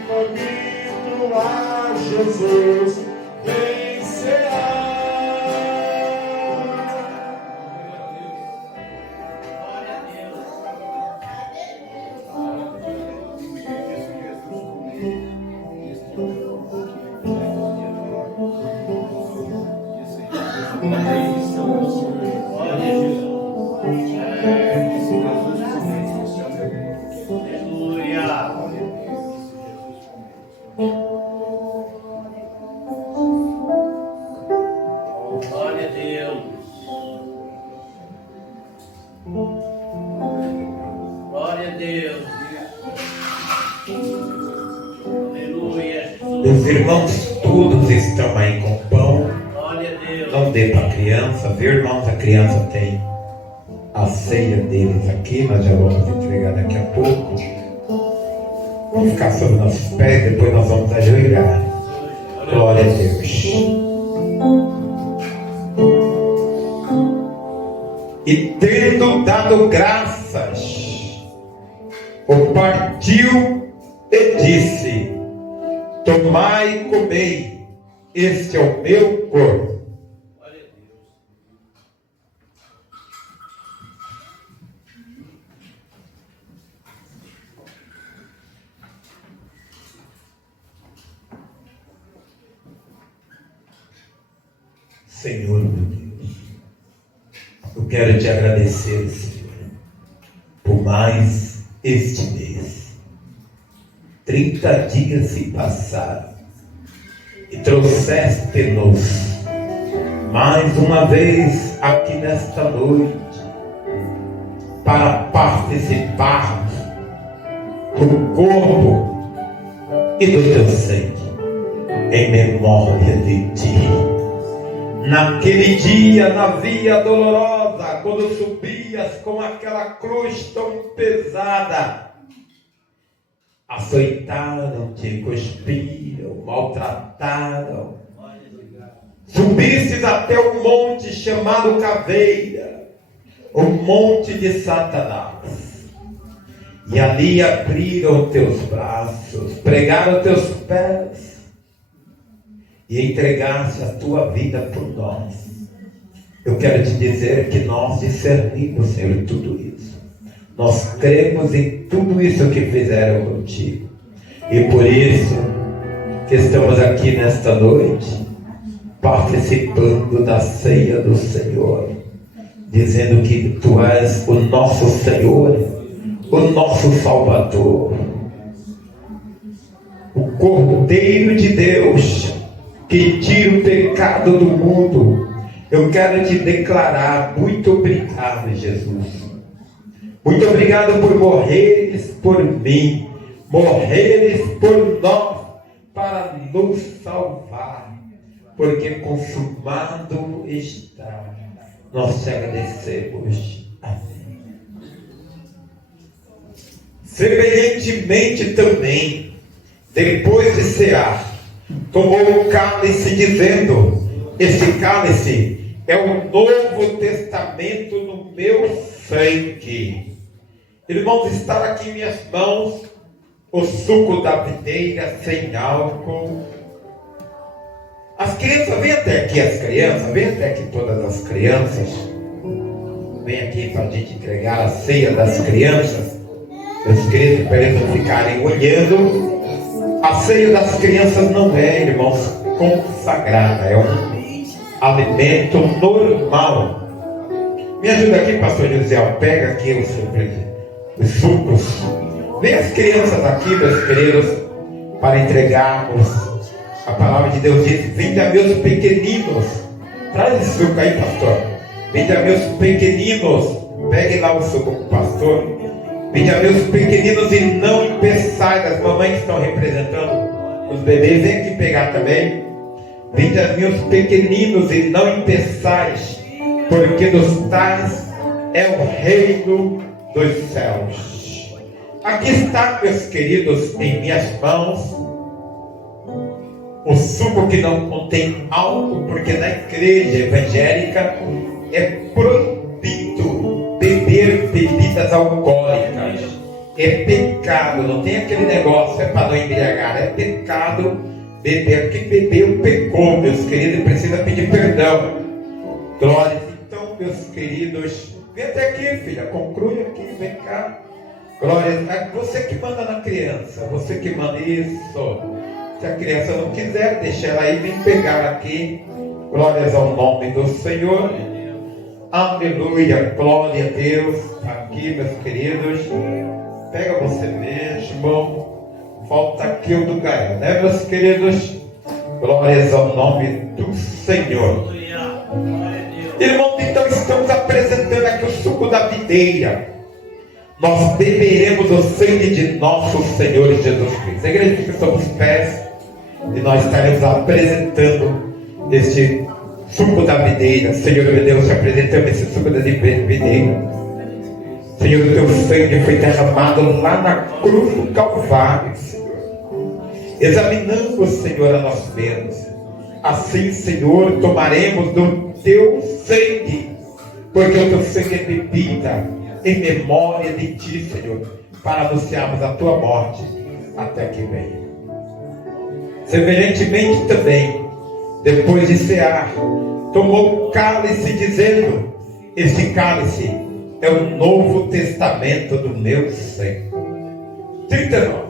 Glória a Deus. Glória a Deus. Aleluia. Os irmãos todos estão aí com pão. Glória a Deus. Não dê para a criança, viu, irmãos? A criança tem a ceia deles aqui, nós já vamos entregar daqui a pouco. Vamos ficar sobre nossos pés, depois nós vamos ajoelhar. Glória a Deus. E tendo dado graças, o partiu e disse: tomai e comei, este é o meu corpo. Glória a Deus. Senhor, meu Deus, eu quero te agradecer, Senhor, por mais este mês. 30 dias se passaram e trouxeste-nos mais uma vez aqui nesta noite para participarmos do corpo e do teu sangue em memória de ti. Naquele dia, na via dolorosa, quando subias com aquela cruz tão pesada, açoitaram-te, cuspiram, maltrataram. Subistes até o monte chamado Caveira, o monte de Satanás. E ali abriram teus braços, pregaram teus pés e entregaste a tua vida por nós. Eu quero te dizer que nós discernimos, Senhor, tudo isso. Nós cremos em tudo isso que fizeram contigo. E por isso que estamos aqui nesta noite, participando da ceia do Senhor, dizendo que tu és o nosso Senhor, o nosso Salvador, o Cordeiro de Deus, que tira o pecado do mundo. Eu quero te declarar: muito obrigado, Jesus. Muito obrigado por morreres por mim, morreres por nós, para nos salvar, porque consumado está. Nós te agradecemos. Amém. Semelhantemente também, depois de cear, tomou o cálice, dizendo: esse cálice é o Novo Testamento no meu sangue. Irmãos, está aqui em minhas mãos o suco da videira sem álcool. As crianças, vem até aqui as crianças, vem até aqui todas as crianças. Vem aqui para a gente entregar a ceia das crianças. Meus queridos, para eles não ficarem olhando. A ceia das crianças não é, irmãos, consagrada, é um alimento normal. Me ajuda aqui, pastor José, pega aqui os sucos. Vem as crianças aqui, meus queridos, para entregarmos. A palavra de Deus diz: vinde a meus pequeninos. Traz esse suco aí, pastor. Vinde a meus pequeninos. Pegue lá o suco com o pastor. Vinde a meus pequeninos e não impeçais. As mamães que estão representando os bebês, vem aqui pegar também. Vinde a meus pequeninos e não impeçais, porque dos tais é o reino dos céus. Aqui está, meus queridos, em minhas mãos, o suco que não contém álcool, porque na igreja evangélica é proibido beber bebidas alcoólicas. É pecado, não tem aquele negócio, é para não embriagar, é pecado beber. Quem bebeu pecou, meus queridos, precisa pedir perdão. Glória. Então, meus queridos, vem até aqui, filha, conclui aqui, vem cá. Glória. Você que manda na criança, você que manda isso. Se a criança não quiser, deixa ela aí, vem pegar aqui. Glórias ao nome do Senhor. Aleluia, glória a Deus. Aqui, meus queridos, pega você mesmo. Volta aqui o lugar, né, meus queridos? Glórias ao nome do Senhor. Aleluia. Glória a Deus. Irmãos, então estamos apresentando aqui o suco da videira. Nós beberemos o sangue de nosso Senhor Jesus Cristo. A igreja fica sobre os pés e nós estaremos apresentando este suco da videira. Senhor meu Deus, te apresentamos esse suco da videira. Senhor, o teu sangue foi derramado lá na cruz do Calvário, Senhor. Examinando, Senhor, a nós mesmos. Assim, Senhor, tomaremos do teu sangue, porque o teu sangue é bebida em memória de ti, Senhor, para anunciarmos a tua morte até que venha. Semelhantemente também, depois de cear, tomou o cálice, dizendo: este cálice é o novo testamento do meu sangue. 39.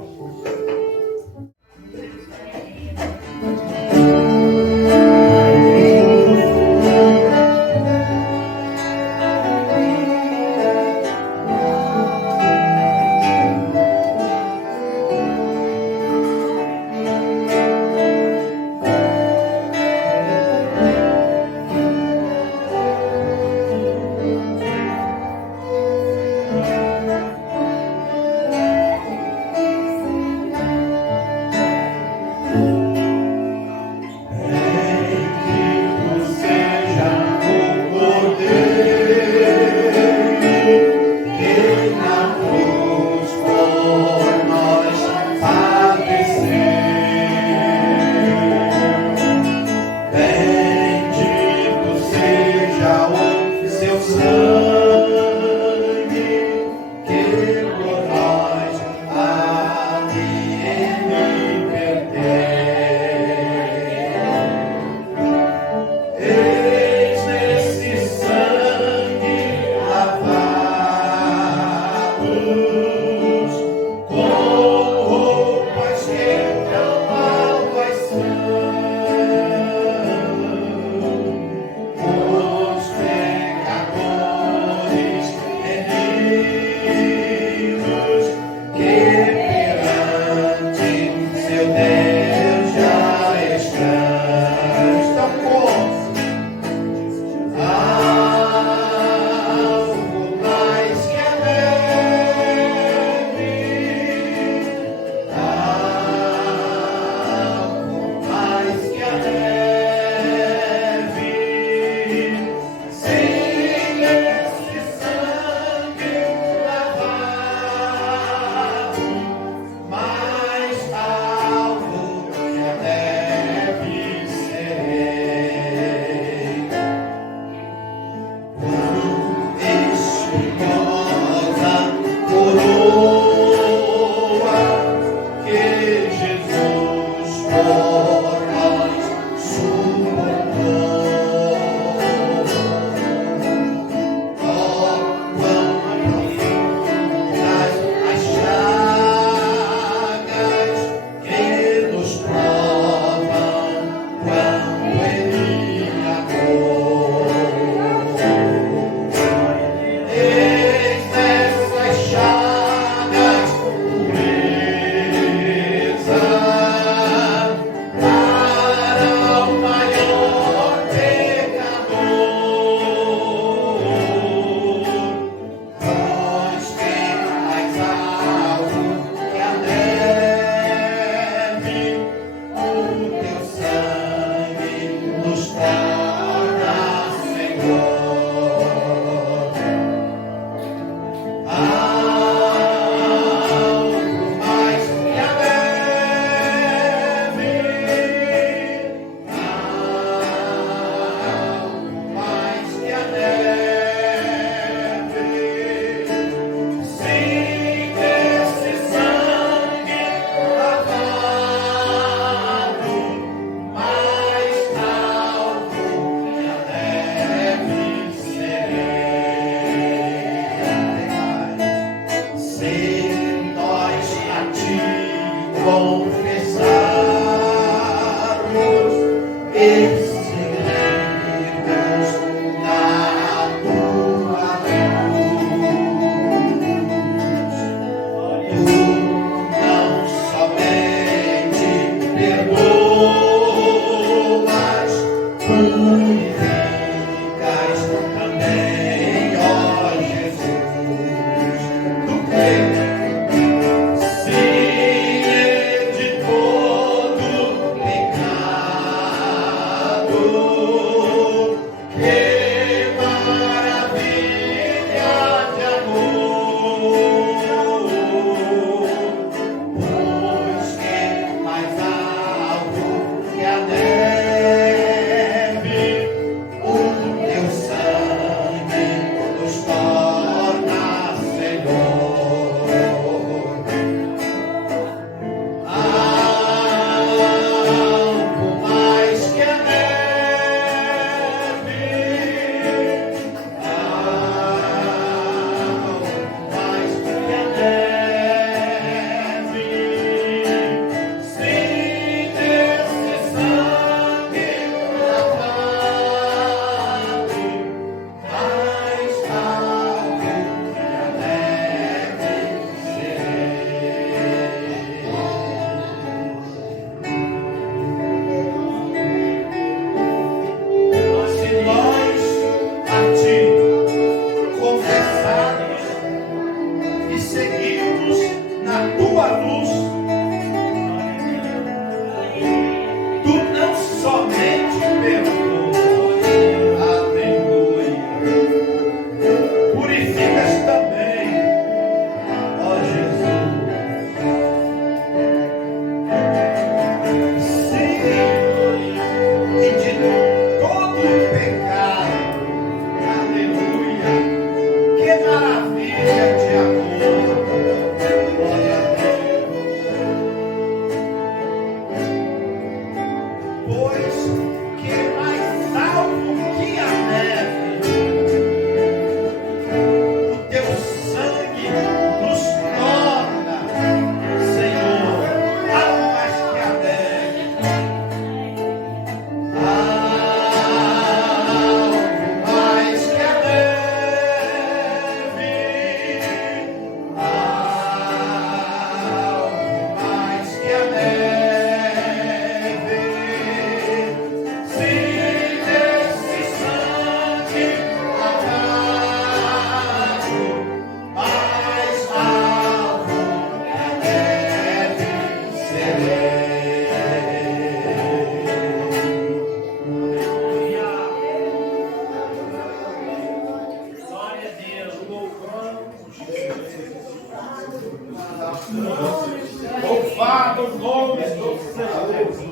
os nomes do Senhor Jesus.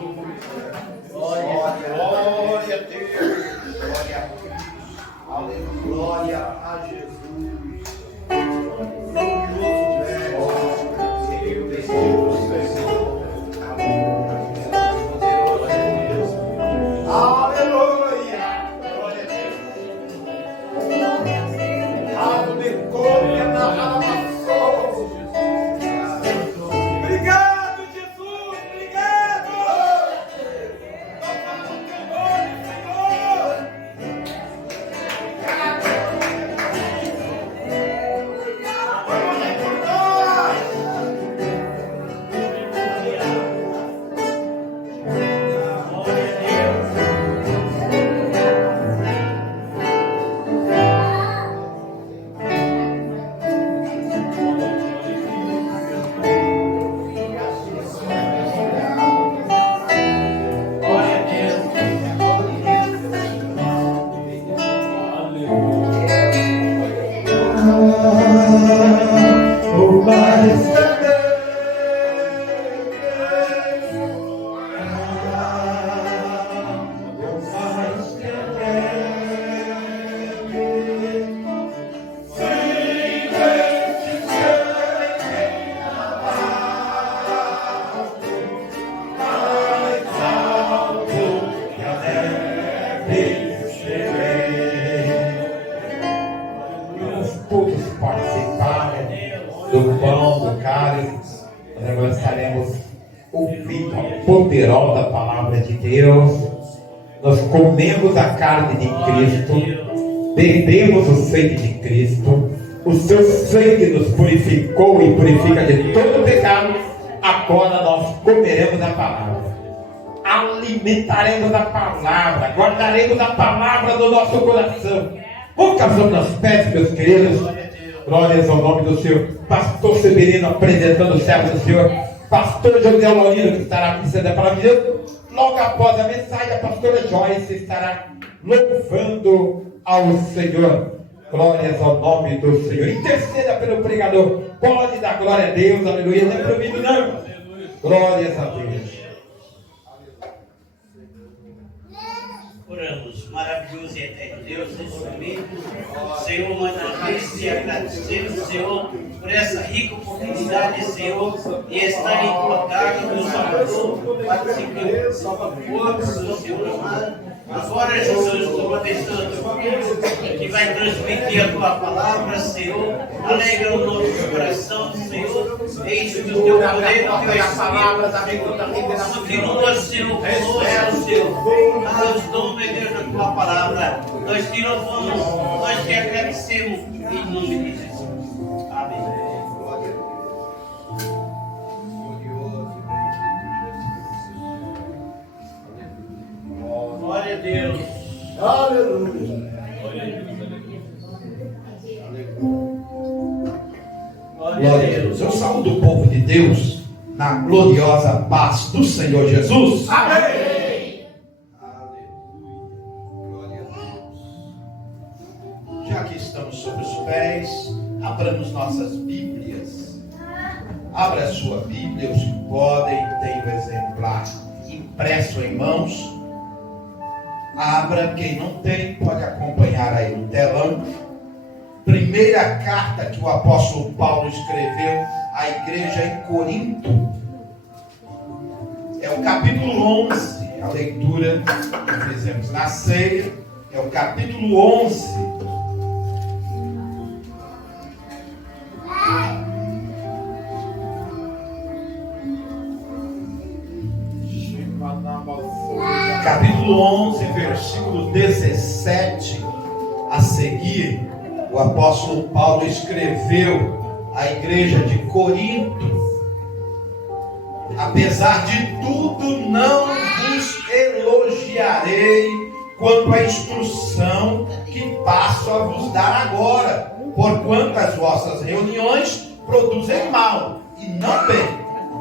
Glória a Deus. Glória a Cristo. Aleluia. Glória a Jesus. Glorioso é o Senhor. Aleluia. Glória a Deus. Aleluia. Obrigado, Jesus. Obrigado. Louvado o teu nome, Senhor. Todos participarem do pão, do cálice, nós estaremos ouvindo a poderosa palavra de Deus. Nós comemos a carne de Cristo, bebemos o sangue de Cristo. O seu sangue nos purificou e purifica de todo pecado. Agora nós comeremos a palavra, alimentaremos a palavra, guardaremos a palavra no nosso coração. Vamos ficar sobre os pés, meus queridos. Glórias ao nome do Senhor. Pastor Severino apresentando o servo do Senhor. Pastor José Lorino, que estará ministrando a palavra de Deus. Logo após a mensagem, a pastora Joyce estará louvando ao Senhor. Glórias ao nome do Senhor. Interceda pelo pregador. Pode dar glória a Deus. Aleluia. Não é proibido, não. Glórias a Deus. Oramos, maravilhoso e eterno Deus, nesse momento, Senhor, mais uma vez te agradecemos, Senhor, por essa rica oportunidade, Senhor, de estar em tua casa, meu Salvador, participando, salva corpos, Senhor amado. Agora, Jesus, estou abençoando o filho que vai transmitir a tua palavra, Senhor. Alegra o nosso coração, Senhor. Enche do teu poder, do teu espírito. Continua, Senhor, conosco, Senhor. Deus, toma e Deus a tua palavra. Nós te louvamos, nós te agradecemos em nome de Jesus. Amém. Glória a Deus. Aleluia. Glória a Deus. Eu saúdo o povo de Deus na gloriosa paz do Senhor Jesus. Amém. Glória a Deus. Já que estamos sobre os pés, abramos nossas Bíblias. Abra a sua Bíblia, os que podem, tem o exemplar impresso em mãos. Abra, quem não tem, pode acompanhar aí no telão. Primeira carta que o apóstolo Paulo escreveu à igreja em Corinto. É o capítulo 11, a leitura que fizemos na ceia. É o capítulo 11. Capítulo 11, versículo 17 a seguir, o apóstolo Paulo escreveu à igreja de Corinto: apesar de tudo, não vos elogiarei quanto à instrução que passo a vos dar agora, porquanto as vossas reuniões produzem mal e não bem.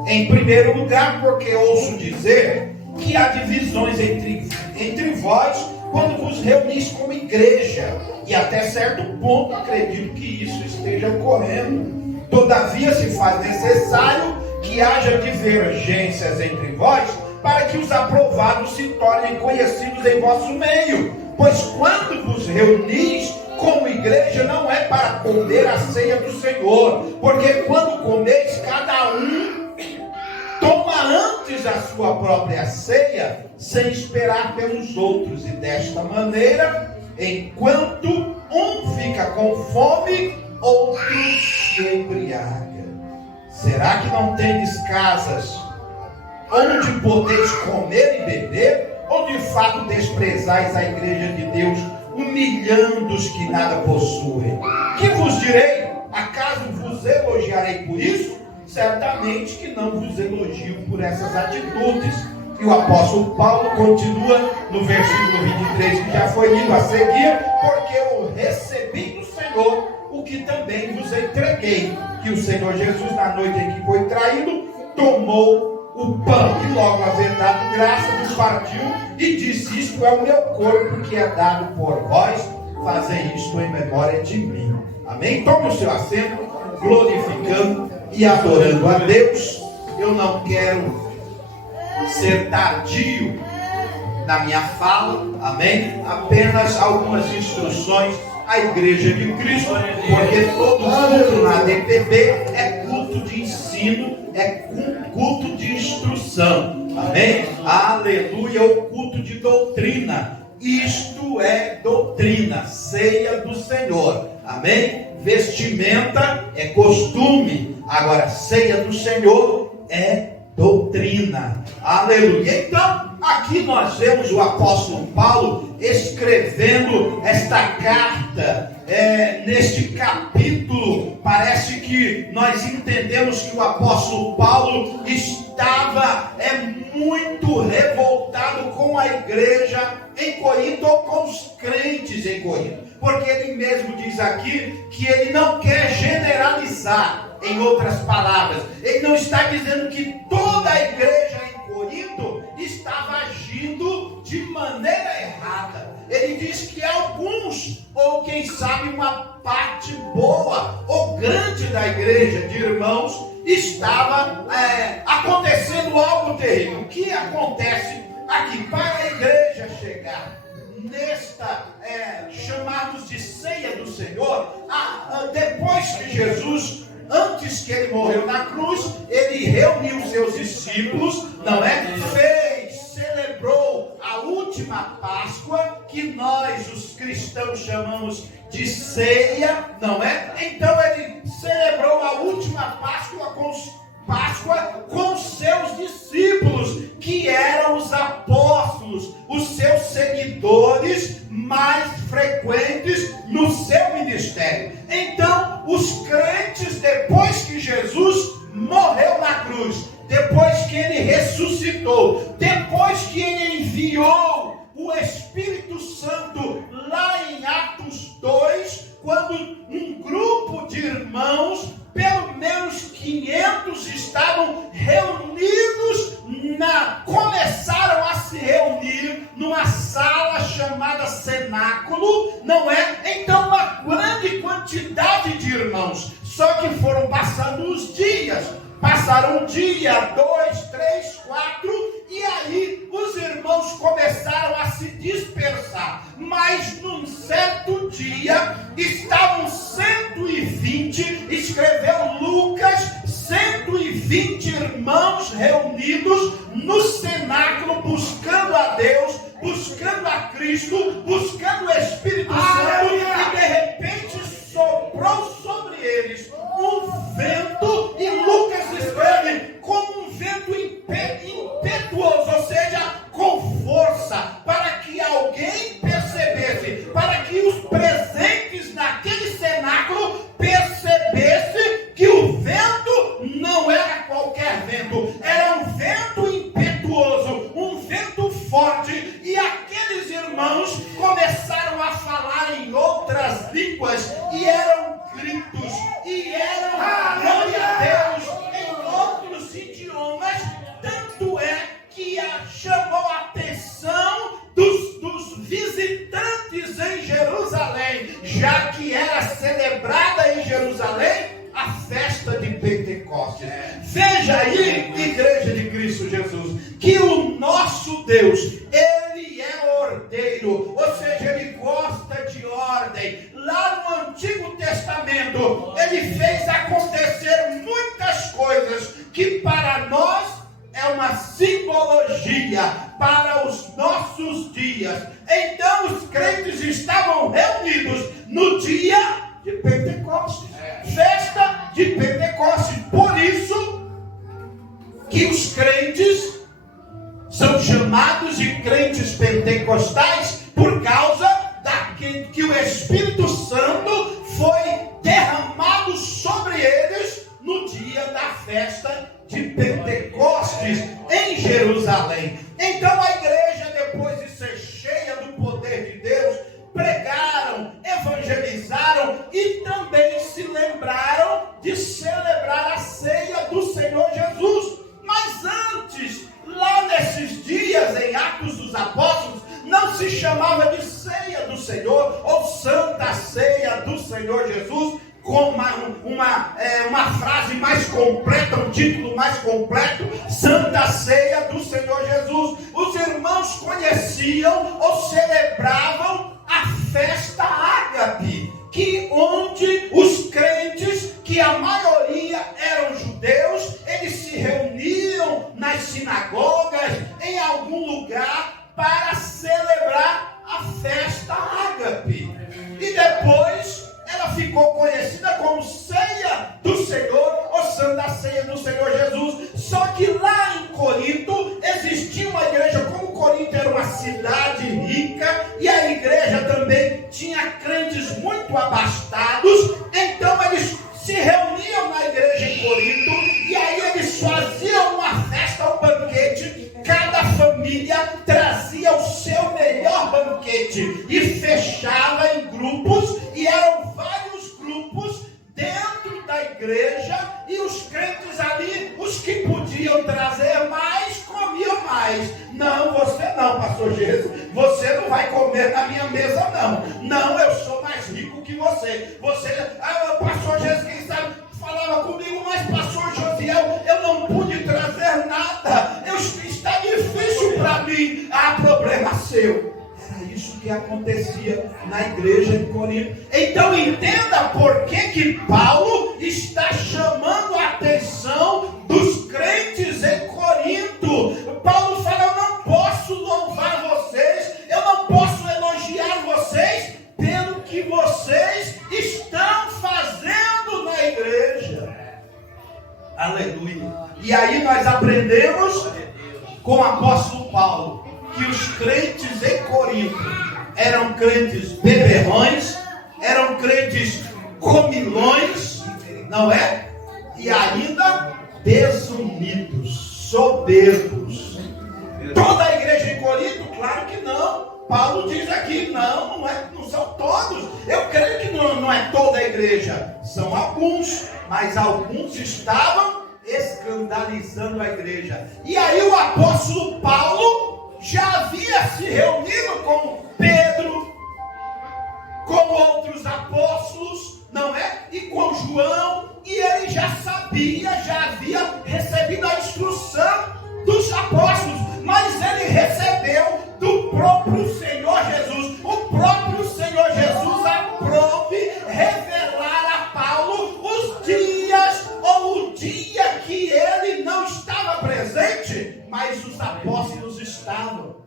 Em primeiro lugar, porque ouço dizer que há divisões entre vós quando vos reunis como igreja, e até certo ponto acredito que isso esteja ocorrendo. Todavia se faz necessário que haja divergências entre vós, para que os aprovados se tornem conhecidos em vosso meio. Pois quando vos reunis como igreja, não é para comer a ceia do Senhor, porque quando comeis, cada um toma antes a sua própria ceia, sem esperar pelos outros, e desta maneira, enquanto um fica com fome, outro se embriaga. Será que não tendes casas onde podeis comer e beber? Ou de fato desprezais a igreja de Deus, humilhando os que nada possuem? Que vos direi? Acaso vos elogiarei por isso? Certamente que não vos elogio por essas atitudes. E o apóstolo Paulo continua no versículo 23, que já foi lido a seguir: porque eu recebi do Senhor o que também vos entreguei, que o Senhor Jesus, na noite em que foi traído, tomou o pão, e logo havendo dado graças, o partiu e disse: isto é o meu corpo que é dado por vós, fazei isto em memória de mim. Amém? Tome o seu assento, glorificando e adorando a Deus. Eu não quero ser tardio na minha fala, amém? Apenas algumas instruções à Igreja de Cristo, porque todo culto na DPB é culto de ensino, é culto de instrução, amém? Aleluia, o culto de doutrina. Isto é doutrina, ceia do Senhor, amém? Vestimenta é costume, agora ceia do Senhor é doutrina, aleluia. Então, aqui nós vemos o apóstolo Paulo escrevendo esta carta, neste capítulo. Parece que nós entendemos que o apóstolo Paulo estava muito revoltado com a igreja em Corinto, ou com os crentes em Corinto, porque ele mesmo diz aqui que ele não quer generalizar. Em outras palavras, ele não está dizendo que toda a igreja em Corinto estava agindo de maneira errada. Ele diz que alguns, ou quem sabe uma parte boa ou grande da igreja de irmãos, estava acontecendo algo terrível. O que acontece aqui? Para a igreja chegar nesta chamados de ceia do Senhor, depois que Jesus, antes que ele morreu na cruz, ele reuniu seus discípulos, não é? Celebrou a última Páscoa, que nós, os cristãos, chamamos de ceia, não é? Então ele celebrou a última Páscoa com seus discípulos, que eram os apóstolos, os seus seguidores mais frequentes no seu ministério. Então, os crentes, depois que Jesus morreu na cruz, depois que ele ressuscitou, depois que ele enviou o Espírito Santo lá em Atos 2, quando um grupo de irmãos, pelo menos 500, estavam reunidos, começaram a se reunir numa sala chamada cenáculo, não é? Então uma grande quantidade de irmãos, só que foram passando os dias, passaram um dia, 2, 3, 4, e aí os irmãos começaram a se dispersar, mas num certo dia estavam 120, escreveu Lucas, 120 irmãos reunidos no cenáculo, buscando a Deus, buscando a Cristo, buscando o Espírito Santo, e de repente soprou sobre eles um vento, e Lucas escreve como um vento impetuoso, ou seja, com força, para que alguém percebesse, para que os presentes naquele cenáculo percebessem que o vento não era qualquer vento, era um vento impetuoso, um vento forte, e aqueles irmãos começaram a falar em outras línguas, e eram gritos, e eram glória a Deus em outros idiomas. Tanto é que chamou a atenção dos visitantes em Jerusalém, já que era celebrada em Jerusalém a festa de Pentecostes. Veja aí, igreja de Cristo Jesus, que o nosso Deus, Ele é ordeiro, ou seja, Ele gosta de ordem. Lá no Antigo Testamento, Ele fez acontecer muitas coisas que para nós é uma simbologia para os nossos dias. Então os crentes estavam reunidos no dia de Pentecostes, festa de Pentecostes. Por isso que os crentes são chamados de crentes pentecostais, por causa que o Espírito Santo foi derramado sobre eles no dia da festa de Pentecostes em Jerusalém. Então a igreja, depois de ser cheia do poder de Deus, pregaram, evangelizaram e também se lembraram de celebrar a ceia do Senhor Jesus. Mas antes, lá nesses dias, em Atos dos Apóstolos, não se chamava de ceia do Senhor ou Santa Ceia do Senhor Jesus, com uma frase mais completa, um título mais completo, Santa Ceia do Senhor Jesus. Os irmãos conheciam ou celebravam a festa ágape, onde os crentes, que a maioria eram judeus, eles se reuniam nas sinagogas, em algum lugar, para celebrar a festa ágape. E depois ela ficou conhecida como Ceia do Senhor, ou Santa Ceia do Senhor Jesus. Só que lá em Corinto existia uma igreja. Como Corinto era uma cidade rica e a igreja também tinha crentes muito abastados, então eles se reuniam na igreja em Corinto e aí eles faziam uma festa, um banquete. Cada família trazia o seu melhor banquete e fechava em grupos, e eram vários grupos dentro da igreja, e os crentes ali, os que podiam trazer mais, comiam mais. Não, você não, pastor Jesus, você não vai comer na minha mesa não. Não, eu sou mais rico que você. Pastor Jesus, quem sabe, falava comigo, mas pastor Josiel, eu não pude trazer nada, está difícil para mim. Problema seu. Era isso que acontecia na igreja de Corinto. Então entenda por que Paulo está chamando a atenção dos crentes em Corinto. Paulo fala: eu não posso louvar vocês, eu não posso elogiar vocês pelo que vocês estão fazendo na igreja. Aleluia. E aí nós aprendemos com o apóstolo Paulo que os crentes em Corinto eram crentes beberrões, eram crentes comilões, não é? E ainda desunidos, soberbos. Toda a igreja em Corinto? Claro que não. Paulo diz aqui, não são todos. Eu creio que não é toda a igreja, são alguns, mas alguns estavam escandalizando a igreja. E aí o apóstolo Paulo já havia se reunido com Pedro, com outros apóstolos, não é? E com João, e ele já sabia, já havia recebido a instrução dos apóstolos, mas ele recebeu do próprio Senhor Jesus. O próprio Senhor Jesus aprove revelar a Paulo os dias, ou o dia que ele não estava presente, mas os apóstolos estavam.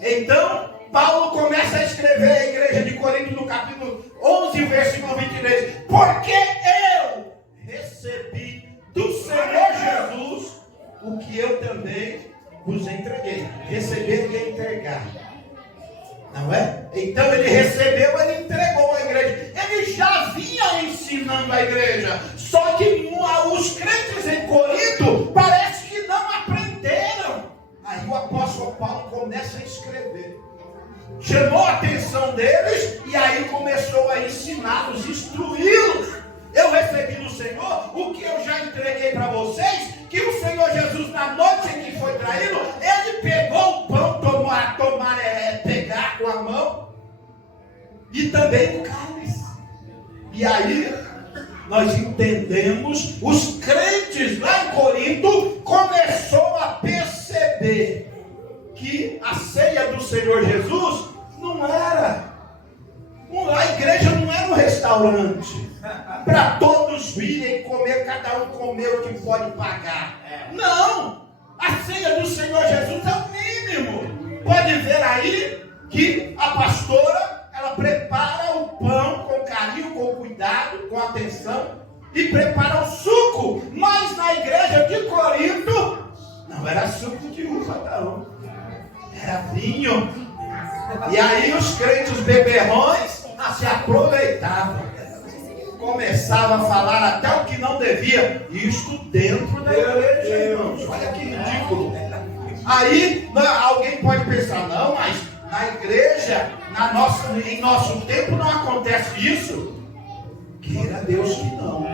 Então Paulo começa a escrever à igreja de Corinto no capítulo 11, versículo 23. Porque eu recebi do Senhor Jesus o que eu também vos entreguei. Receber e entregar, não é? Então ele recebeu, ele entregou à igreja. Ele já vinha ensinando a igreja, só que os crentes em Corinto parece que não aprenderam. Aí o apóstolo Paulo começa a escrever, chamou a atenção deles e aí começou a ensiná-los, instruí-los. Eu recebi do Senhor o que eu já entreguei para vocês, que o Senhor Jesus, na noite em que foi traído, ele pegou o pão, pegar com a mão, e também o cálice. E aí nós entendemos, os crentes lá em Corinto começou a perceber que a ceia do Senhor Jesus não era, a igreja não era um restaurante para todos virem comer, cada um comer o que pode pagar. Não, a ceia do Senhor Jesus é o mínimo. Pode ver aí que a pastora, ela prepara o pão com carinho, com cuidado, com atenção, e prepara o suco. Mas na igreja de Corinto não era suco de uva, não, era vinho. E aí os crentes beberrões se aproveitavam, começavam a falar até o que não devia, isto dentro da igreja, irmãos. Olha que ridículo. Aí alguém pode pensar, não, mas na igreja, em nosso tempo não acontece isso. Queira Deus que não.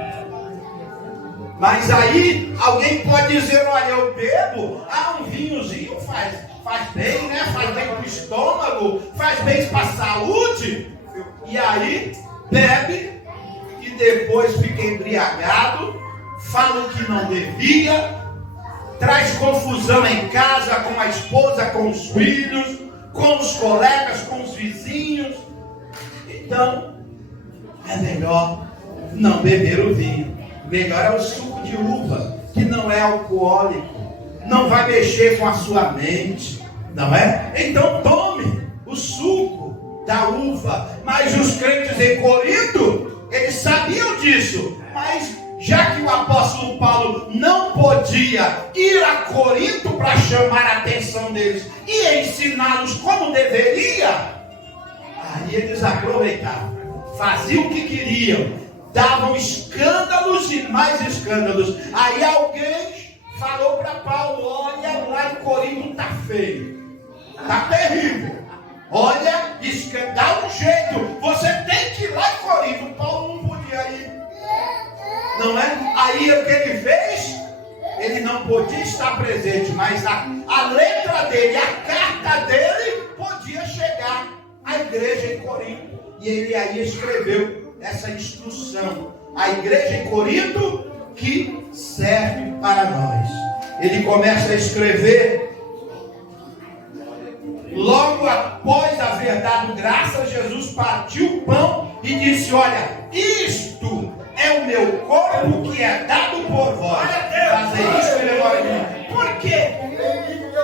Mas aí alguém pode dizer, olha, eu bebo, um vinhozinho faz bem, né? Faz bem para o estômago, faz bem para a saúde. E aí bebe e depois fica embriagado, fala o que não devia, traz confusão em casa com a esposa, com os filhos, com os colegas, com os vizinhos. Então é melhor não beber o vinho. Melhor é o suco de uva, que não é alcoólico, não vai mexer com a sua mente, não é? Então tome o suco da uva. Mas os crentes em Corinto, eles sabiam disso, mas já que o apóstolo Paulo não podia ir a Corinto para chamar a atenção deles e ensiná-los como deveria, aí eles aproveitavam, faziam o que queriam, davam escândalos e mais escândalos. Aí alguém falou para Paulo, olha, lá em Corinto está feio, está terrível, olha, dá um jeito, você tem que ir lá em Corinto. Paulo não podia ir, não é? Aí o que ele fez? Ele não podia estar presente, mas a letra dele, a carta dele podia chegar à igreja em Corinto. E ele aí escreveu essa instrução, a igreja em Corinto que serve para nós. Ele começa a escrever logo após haver dado graças. Jesus partiu o pão e disse, olha, isto é o meu corpo que é dado por vós. Fazer isso em memória de mim. Por quê?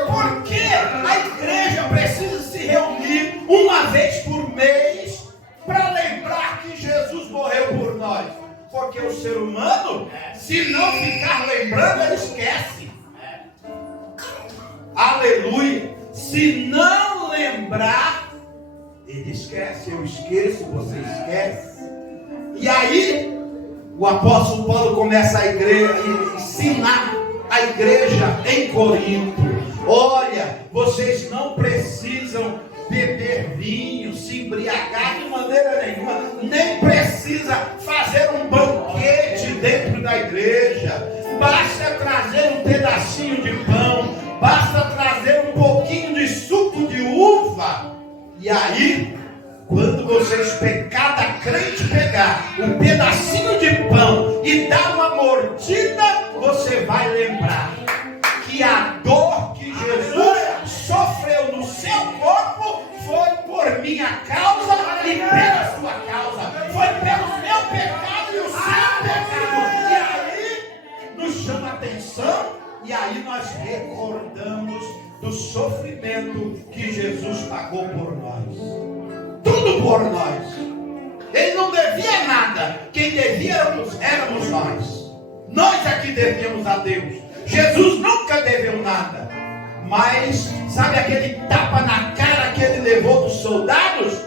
Porque a igreja precisa se reunir uma vez por mês para lembrar que Jesus morreu por nós. Porque o ser humano, se não ficar lembrando, ele esquece. Aleluia. Se não lembrar, ele esquece. Eu esqueço, você esquece. E aí o apóstolo Paulo começa a ensinar a igreja em Corinto. Olha, vocês não precisam beber vinho, se embriagar de maneira nenhuma, nem precisa fazer um banquete dentro da igreja. Basta trazer um pedacinho de pão, basta trazer um pouquinho de suco de uva. E aí, quando vocês, cada crente pegar um pedacinho de pão e dar uma mordida, você vai lembrar que a dor que Jesus sofreu no seu corpo foi por minha causa e pela sua causa. Foi pelo meu pecado e o seu pecado. E aí nos chama a atenção, e aí nós recordamos do sofrimento que Jesus pagou por nós. Tudo por nós. Ele não devia nada. Quem devia éramos nós. Nós é que devíamos a Deus. Jesus nunca deveu nada. Mas, sabe aquele tapa na cara que ele levou dos soldados?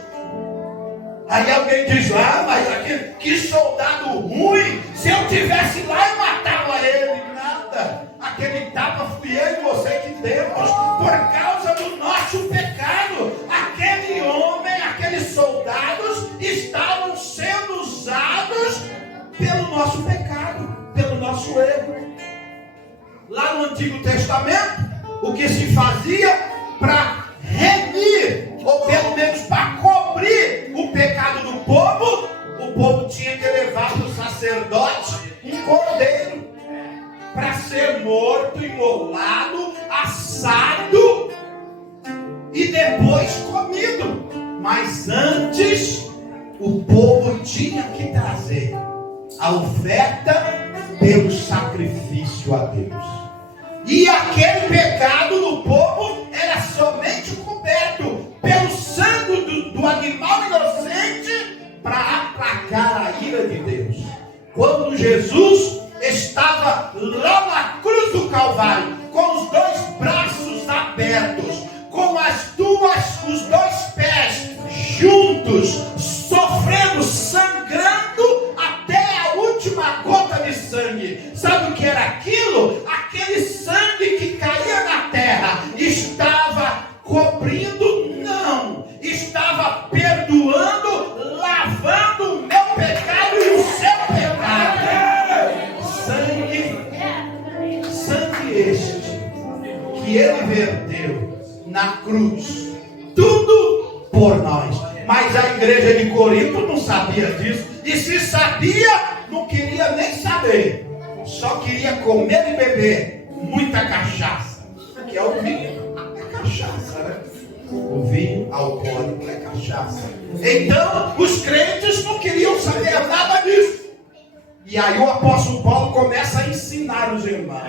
Aí alguém diz, mas aquele, que soldado ruim. Se eu tivesse lá, eu matava ele. Nada. Aquele tapa fui eu e você que demos por causa do nosso pecado. Aquele homem, aqueles soldados estavam sendo usados pelo nosso pecado, pelo nosso erro. Lá no Antigo Testamento, o que se fazia para remir, ou pelo menos para cobrir o pecado do povo, o povo tinha que levar para o sacerdote um cordeiro para ser morto, imolado, assado e depois comido. Mas antes, o povo tinha que trazer a oferta pelo sacrifício a Deus. E aquele pecado do povo era somente coberto pelo sangue do animal inocente para aplacar a ira de Deus. Quando Jesus estava lá na cruz do Calvário, com os dois braços abertos, com os dois pés juntos, sofrendo, sangrando até a última gota de sangue. Sabe o que era aquilo? Aquele sangue que caía na terra estava cobrindo, não, estava perdoando, lavando o meu pecado e o seu pecado. Sangue este que ele verteu na cruz, tudo por nós. Mas a igreja de Corinto não sabia disso, e se sabia, não queria nem saber, só queria comer e beber muita cachaça, que é o vinho, é cachaça, né? O vinho alcoólico é cachaça. Então os crentes não queriam saber nada disso. E aí o apóstolo Paulo começa a ensinar os irmãos.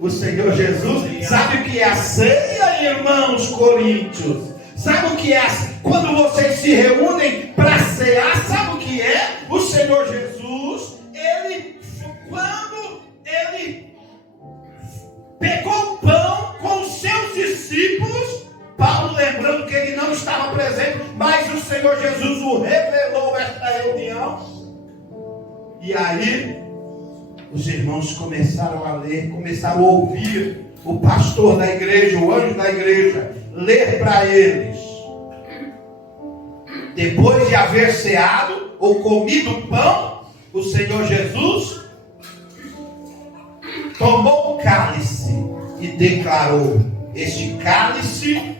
O Senhor Jesus, sabe o que é a ceia, irmãos coríntios? Sabe o que é quando vocês se reúnem para cear? Sabe o que é? O Senhor Jesus, quando ele pegou o pão com os seus discípulos, Paulo lembrando que ele não estava presente, mas o Senhor Jesus o revelou esta reunião. E aí os irmãos começaram a ler, começaram a ouvir o pastor da igreja, o anjo da igreja, ler para eles. Depois de haver ceado ou comido o pão, o Senhor Jesus tomou o cálice e declarou: este cálice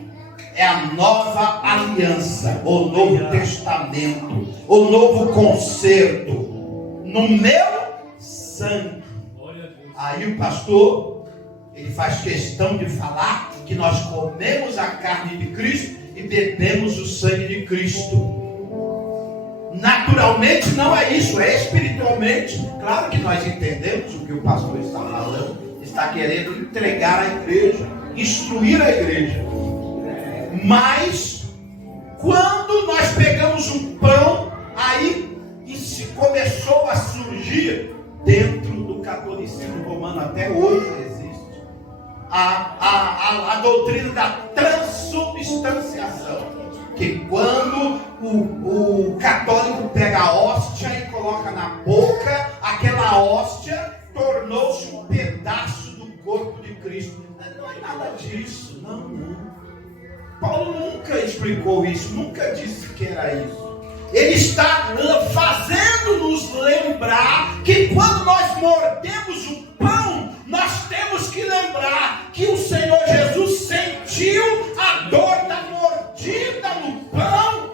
é a nova aliança, o novo testamento, o novo concerto, no meu sangue. Aí o pastor, ele faz questão de falar que nós comemos a carne de Cristo e bebemos o sangue de Cristo. Naturalmente não é isso, é espiritualmente. Claro que nós entendemos o que o pastor está falando, está querendo entregar a igreja, instruir a igreja. Mas quando nós pegamos um pão, aí isso começou a surgir dentro do catolicismo romano, até hoje existe a doutrina da transubstanciação, que quando o católico pega a hóstia e coloca na boca, aquela hóstia tornou-se um pedaço do corpo de Cristo. Não é nada disso, não. Paulo nunca explicou isso, nunca disse que era isso. Ele está fazendo-nos lembrar que quando nós mordemos o pão, nós temos que lembrar que o Senhor Jesus sentiu a dor da mordida no pão.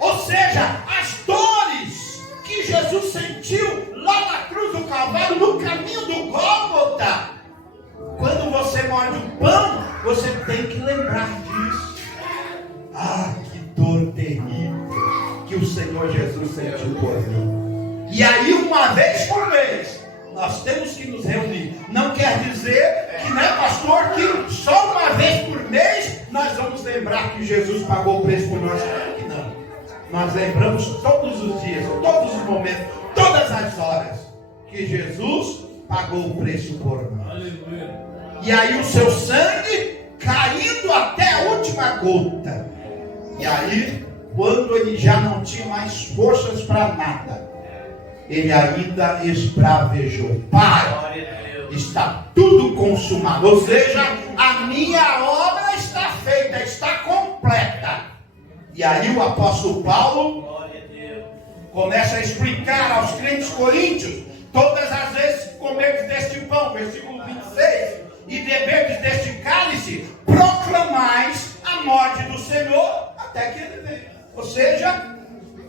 Ou seja, as dores que Jesus sentiu lá na cruz do Calvário, no caminho do Gólgota. Quando você morde o pão, você tem que lembrar disso. Que dor terrível que o Senhor Jesus sentiu por mim. E aí, uma vez por mês, nós temos que nos reunir. Não quer dizer que, né, pastor, que só uma vez por mês nós vamos lembrar que Jesus pagou o preço por nós. Claro que não. Nós lembramos todos os dias, todos os momentos, todas as horas, que Jesus pagou o preço por nós. Aleluia. E aí o seu sangue caindo até a última gota. E aí, quando ele já não tinha mais forças para nada, ele ainda esbravejou: Pai, está tudo consumado. Ou seja, a minha obra está feita, está completa. E aí o apóstolo Paulo começa a explicar aos crentes coríntios: todas as vezes que comerdes deste pão, versículo 26, e beberdes deste cálice, proclamais a morte do Senhor até que ele venha. Ou seja,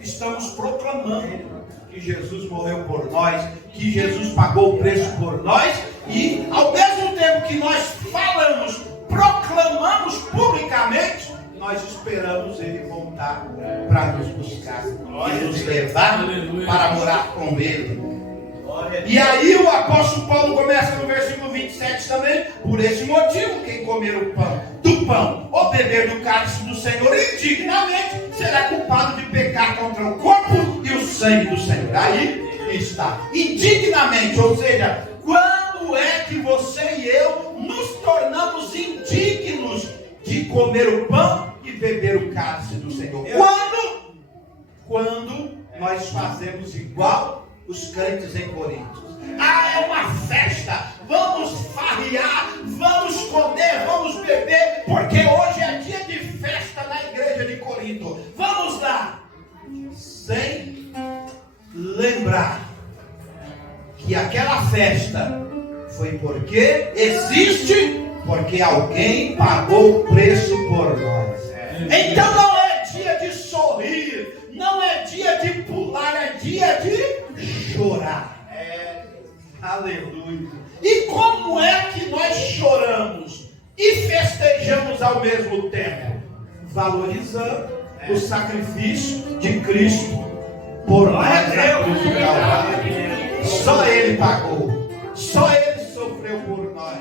estamos proclamando que Jesus morreu por nós, que Jesus pagou o preço por nós, e ao mesmo tempo que nós falamos, proclamamos publicamente, nós esperamos Ele voltar para nos buscar e nos levar para morar com Ele. E aí o apóstolo Paulo começa no versículo 27 também: por esse motivo, quem comer do pão ou beber do cálice do Senhor indignamente, será culpado de pecar contra o corpo e o sangue do Senhor. Aí está, indignamente, ou seja, quando é que você e eu nos tornamos indignos de comer o pão e beber o cálice do Senhor? Quando nós fazemos igual os crentes em Corinto. Ah, é uma festa, vamos farrear, vamos comer, vamos beber, porque hoje é dia de festa na igreja de Corinto. Vamos lá, sem lembrar que aquela festa foi porque existe, porque alguém pagou o preço por nós. Então não é dia de sorrir, não é dia de pular, é dia de chorar. Aleluia. E como é que nós choramos e festejamos ao mesmo tempo? Valorizando o sacrifício de Cristo por nós na cruz do Calvário. Só Ele pagou, só Ele sofreu por nós.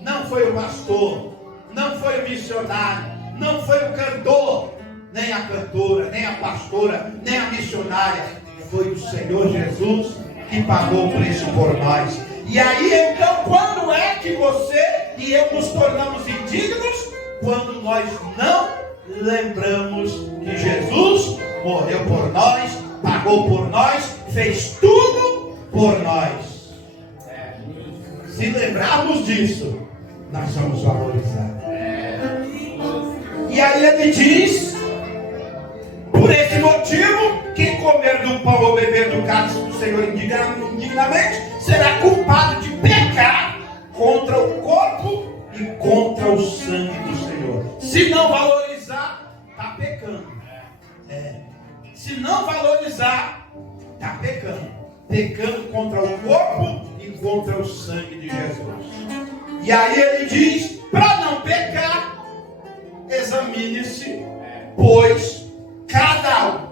Não foi o pastor, não foi o missionário, não foi o cantor, nem a cantora, nem a pastora, nem a missionária. Foi o Senhor Jesus que pagou o preço por nós. E aí então, quando é que você e eu nos tornamos indignos? Quando nós não lembramos que Jesus morreu por nós, pagou por nós, fez tudo por nós. Se lembrarmos disso, nós vamos valorizar. E aí ele diz: por esse motivo, quem comer do pão ou beber do cálice do Senhor indignamente, será culpado de pecar contra o corpo e contra o sangue do Senhor. Se não valorizar, está pecando. Se não valorizar, está pecando. Pecando contra o corpo e contra o sangue de Jesus. E aí ele diz: para não pecar, examine-se, pois cada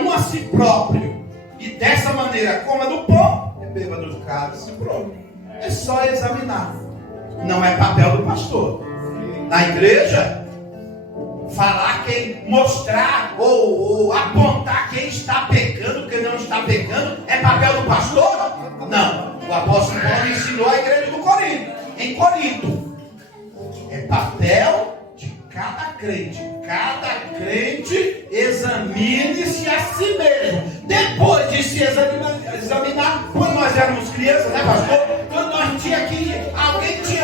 um a si próprio, e dessa maneira coma do pão e beba do cálice. Pronto. É só examinar. Não é papel do pastor. Na igreja, falar quem, mostrar ou apontar quem está pecando, quem não está pecando, é papel do pastor? Não. O apóstolo Paulo ensinou a igreja do Corinto. Em Corinto, é papel de cada crente. Cada crente examine-se a si mesmo. Depois de se examinar, quando nós éramos crianças, né, pastor? Quando nós tinha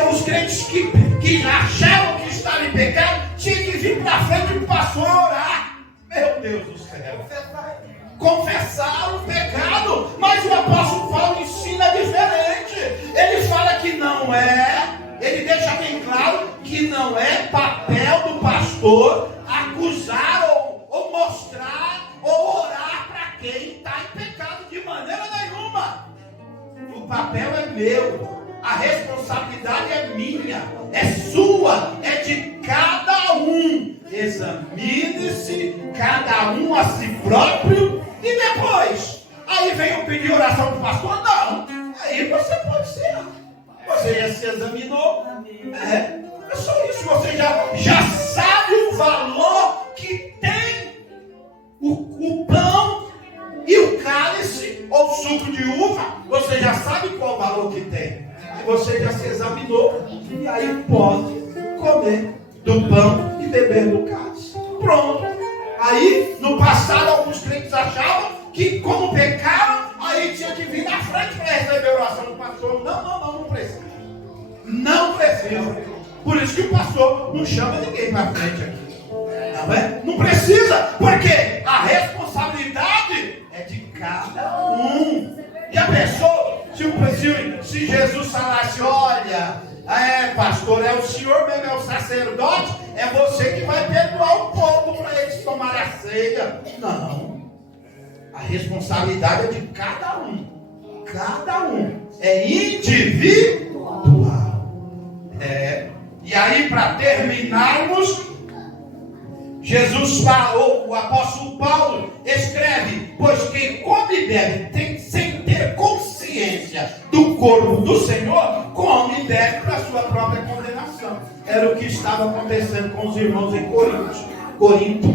os crentes que achavam que estavam em pecado, tinha que vir para frente para o pastor orar. Meu Deus do céu. Confessar o pecado. Mas o apóstolo Paulo ensina diferente. Ele fala que não é, ele deixa bem claro que não é papel do pastor acusar ou mostrar ou orar para quem está em pecado de maneira nenhuma. O papel é meu, a responsabilidade é minha, é sua, é de cada um. Examine-se cada um a si próprio. E depois, aí vem eu pedir oração para o pastor? Não, aí você pode ser. Você já se examinou? É só isso. Você já sabe o valor que tem o pão e o cálice ou suco de uva. Você já sabe qual o valor que tem. Aí você já se examinou e aí pode comer do pão e beber do cálice. Pronto. Aí no passado alguns crentes achavam que como pecaram, aí tinha que vir na frente para receber a oração do pastor. Não precisa. Não precisa. Por isso que o pastor não chama ninguém para frente aqui. Não é? Não precisa, porque a responsabilidade é de cada um. E a pessoa, se Jesus falasse: olha, pastor, é o senhor mesmo, é o sacerdote, é você que vai perdoar o povo para eles tomar tomar a ceia. Não. A responsabilidade é de cada um. Cada um. É individual. E aí, para terminarmos, Jesus falou, o apóstolo Paulo escreve: pois quem come e bebe sem ter consciência do corpo do Senhor, come e bebe para sua própria condenação. Era o que estava acontecendo com os irmãos em Corinto.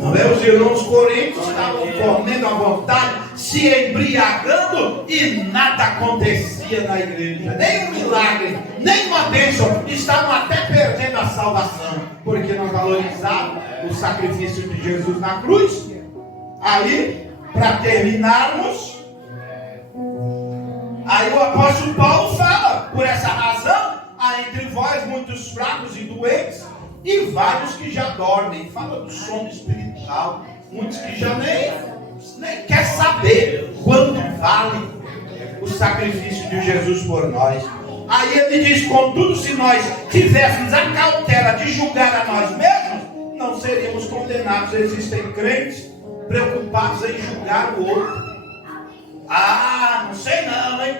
Não é? Os irmãos coríntios estavam comendo à vontade, se embriagando, e nada acontecia na igreja, nem um milagre, nem uma bênção. Estavam até perdendo a salvação, porque não valorizavam o sacrifício de Jesus na cruz. Aí, para terminarmos, aí o apóstolo Paulo fala: por essa razão há entre vós muitos fracos e doentes, e vários que já dormem. Fala do sono espiritual. Muitos que já nem quer saber quanto vale o sacrifício de Jesus por nós. Aí ele diz: contudo, se nós tivéssemos a cautela de julgar a nós mesmos, não seríamos condenados. Existem crentes preocupados em julgar o outro. Não sei não, hein?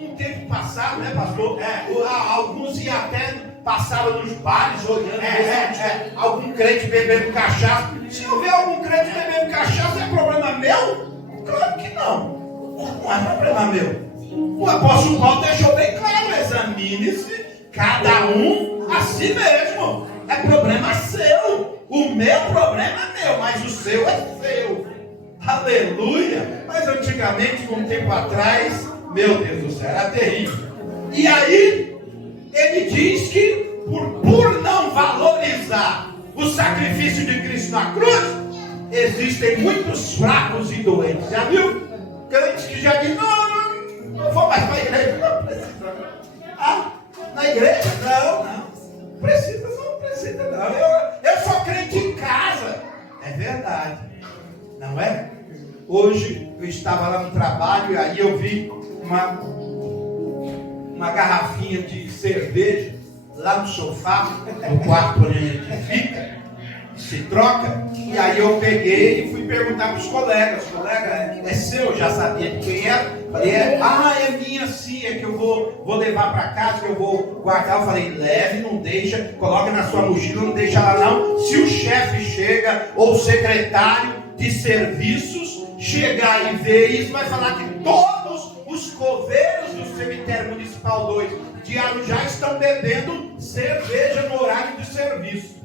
No tempo passado, né, pastor? Alguns iam até, passaram nos bares olhando, algum crente bebendo cachaça. Se eu ver algum crente bebendo cachaça, é problema meu? Claro que não. Não é problema meu. O apóstolo Paulo deixou bem claro: examine-se cada um a si mesmo. É problema seu. O meu problema é meu, mas o seu é seu. Aleluia. Mas antigamente, um tempo atrás, meu Deus do céu, era terrível. E aí, ele diz que por não valorizar o sacrifício de Cristo na cruz, existem muitos fracos e doentes. Já viu? Crentes que já dizem: não vou mais para a igreja. Não precisa. Na igreja? Não. Não precisa não. Eu sou crente em casa. É verdade. Não é? Hoje eu estava lá no trabalho e aí eu vi uma garrafinha de cerveja lá no sofá, no quarto onde a gente fica, se troca. E aí eu peguei e fui perguntar para os colegas: colega, é seu? Eu já sabia de quem era. Falei: é minha sim, é que eu vou levar para casa, que eu vou guardar. Eu falei: leve, não deixa, coloca na sua mochila, não deixa lá não. Se o chefe chega, ou o secretário de serviços chegar e ver isso, vai falar que todos os coveiros do cemitério municipal 2 de Arujá estão bebendo cerveja no horário de serviço.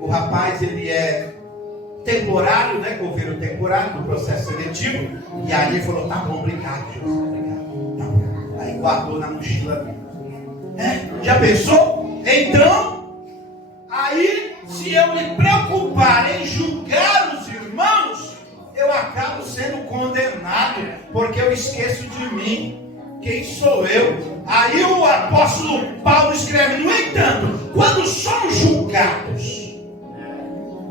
O rapaz, ele é temporário, né? Coveiro temporário do processo seletivo. E aí ele falou: tá bom, obrigado, Jesus, obrigado. Tá. Aí guardou na mochila. Já pensou? Então, aí, se eu me preocupar em julgar os irmãos, eu acabo sendo condenado, porque eu esqueço de mim. Quem sou eu? Aí o apóstolo Paulo escreve: no entanto, quando somos julgados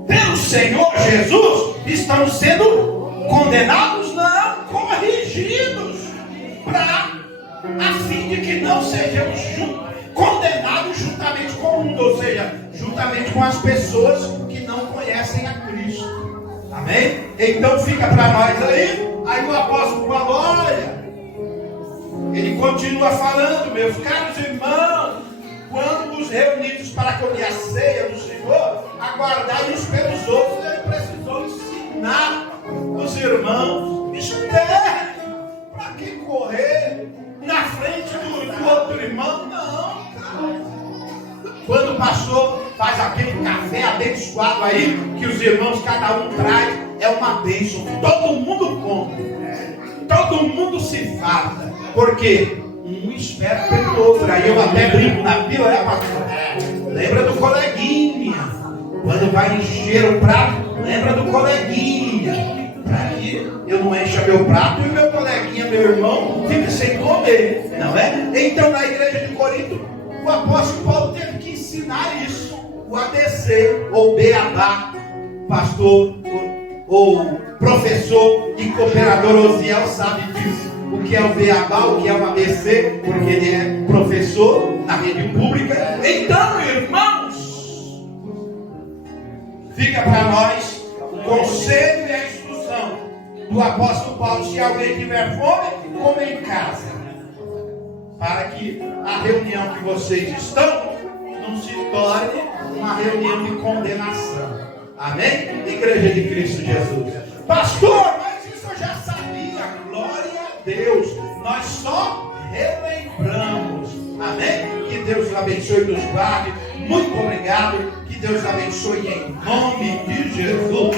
pelo Senhor Jesus, estamos sendo condenados? Não, corrigidos, a fim de que não sejamos condenados juntamente com o mundo, ou seja, juntamente com as pessoas que não conhecem a Cristo. Amém? Então fica para nós aí. Aí o apóstolo Paulo, olha, ele continua falando: meus caros irmãos, quando nos reunimos para comer a ceia do Senhor, aguardai uns pelos outros. Ele precisou ensinar os irmãos: espere, para que correr na frente do outro irmão? Não, cara. Quando o pastor faz aquele café abençoado aí, que os irmãos cada um traz, é uma bênção. Todo mundo come, todo mundo se farta, porque um espera pelo outro. Aí eu até brinco na fila, né, pastor? Lembra do coleguinha. Quando vai encher o prato, lembra do coleguinha, para que eu não encha meu prato e o meu coleguinha, meu irmão, fique sem comer, não é? Então, na igreja de Corinto, o apóstolo Paulo teve que ensinar isso. O ABC, ou Beabá, pastor, ou professor e cooperador Osiel sabe disso. O que é o Beabá, o que é o ABC, porque ele é professor na rede pública. Então, irmãos, Fica para nós o conselho e a instrução do apóstolo Paulo: se alguém tiver fome, come em casa, para que a reunião que vocês estão não se torne uma reunião de condenação. Amém? Igreja de Cristo Jesus. Pastor, mas isso eu já sabia. Glória a Deus. Nós só relembramos. Amém? Que Deus abençoe e nos guarde. Muito obrigado. Que Deus abençoe em nome de Jesus.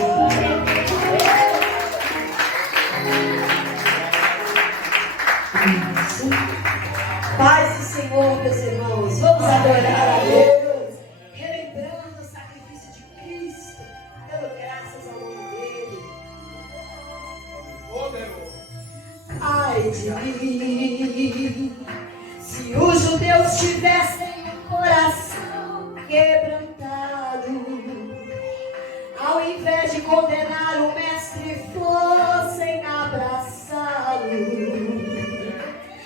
Paz do Senhor, meus irmãos. Vamos adorar a Deus, relembrando o sacrifício de Cristo, dando graças ao nome dele. Ai de mim, se os judeus tivessem um coração quebrantado, ao invés de condenar o mestre, fossem abraçá-lo.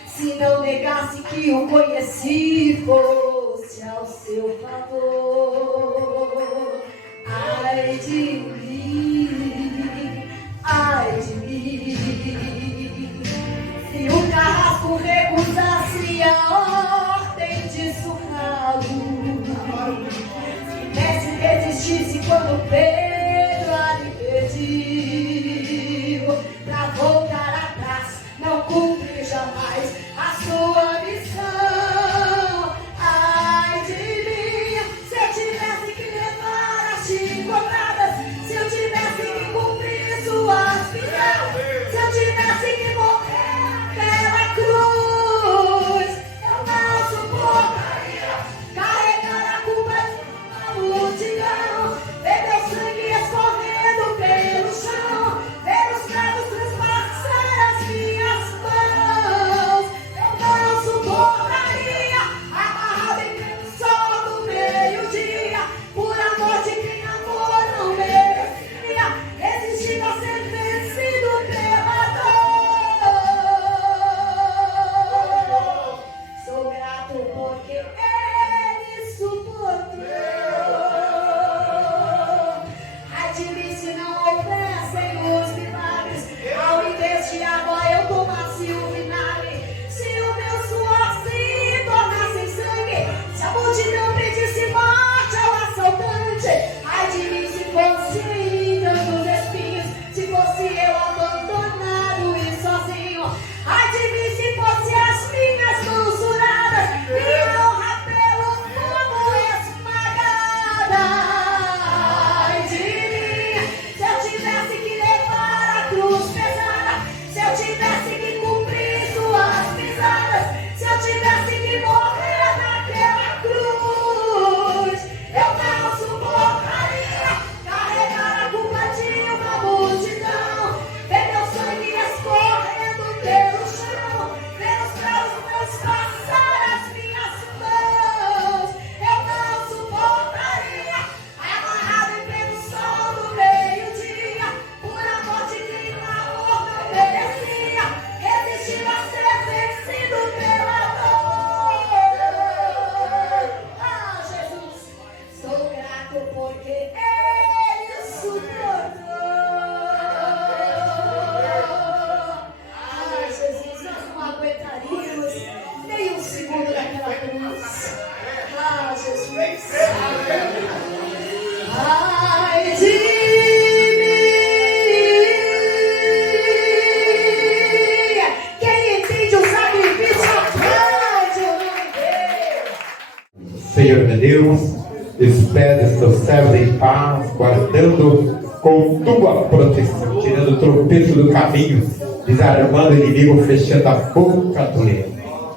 Se não negasse que o conheci, fosse ao seu favor. Ai de mim, ai de mim, se o carrasco recusasse a ordem de surrá-lo, se Messi resistisse quando Pedro ali pediu pra voltar atrás, não cumpre jamais a sua missão. Ai de mim, se eu tivesse que levar as chicotadas, se eu tivesse que cumprir suas missões, se eu tivesse que morrer naquela cruz, eu não suportaria carregar a culpa de uma multidão, ver meu sangue escorrendo pelo chão, ver os cravos transpassar as minhas mãos. Eu não suportaria amarrado em pleno sol do meio-dia, por amor de quem amor não merecia, resistindo a ser vencido pela dor. Sou grato porque ele suportou. Ai de mim se não houvessem os milagres, ao invés de água eu tomasse o vinagre, se o meu suor se tornasse em sangue, se a multidão pedisse morte ao assaltante. Ai de mim se fosse tantos espinhos, se fosse eu abandonado e sozinho. Ai de mim se fosse as minhas mãos suradas, minha honra pelo fogo esmagada. Ai de mim, se eu tivesse que levar a cruz pesada, se eu tivesse que cumprir suas pisadas, se eu tivesse que morrer naquela cruz, eu não suportaria carregar a culpa de uma multidão, ver meu sangue escorrendo pelo chão, ver os cravos transpassar as minhas mãos. Eu não suportaria amarrado em pleno sol do meio-dia, por amor de quem amor não merecia, resistir a ser vencido pela dor. Ah, Jesus, sou grato porque ele suportou. Ah, Jesus, nós não aguentaríamos nem um segundo daquela cruz. Ah, Jesus. Ai de mim, quem entende o sacrifício aplaude o nome dele. Senhor meu Deus, despede seus servos em paz, guardando com tua proteção, tirando o tropeço do caminho, desarmando o inimigo, fechando a boca do leão,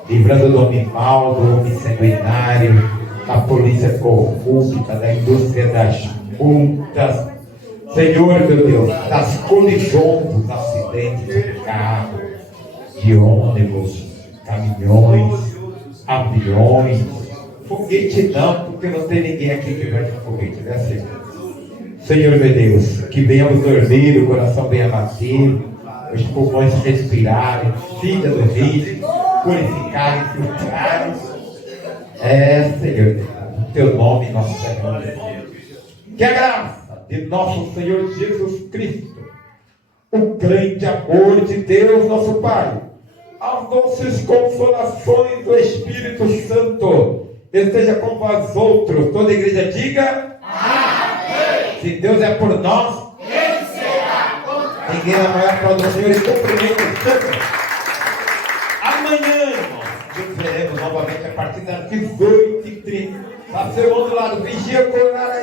livrando do homem mau, do homem sanguinário, da polícia corrupta, da indústria das multas. Senhor meu Deus, das colisões, dos acidentes de carro, de ônibus, caminhões, aviões, foguete não, porque não tem ninguém aqui que vai de foguete, né, Senhor? Senhor meu Deus, que venhamos dormir, o coração bem abatido, os pulmões respirarem, fígado rir, purificarem, filtrarem. Senhor, o teu nome, nosso Senhor. Que a graça de nosso Senhor Jesus Cristo, o grande amor de Deus, nosso Pai, as doces consolações do Espírito Santo, esteja com vós outros. Toda a igreja diga: amém. Se Deus é por nós, quem será contra nós? Ninguém é maior para o Senhor e cumprimento sempre. Amanhã, irmãos, nos veremos novamente a partir das 18h30. Passei ao outro lado, vigia com a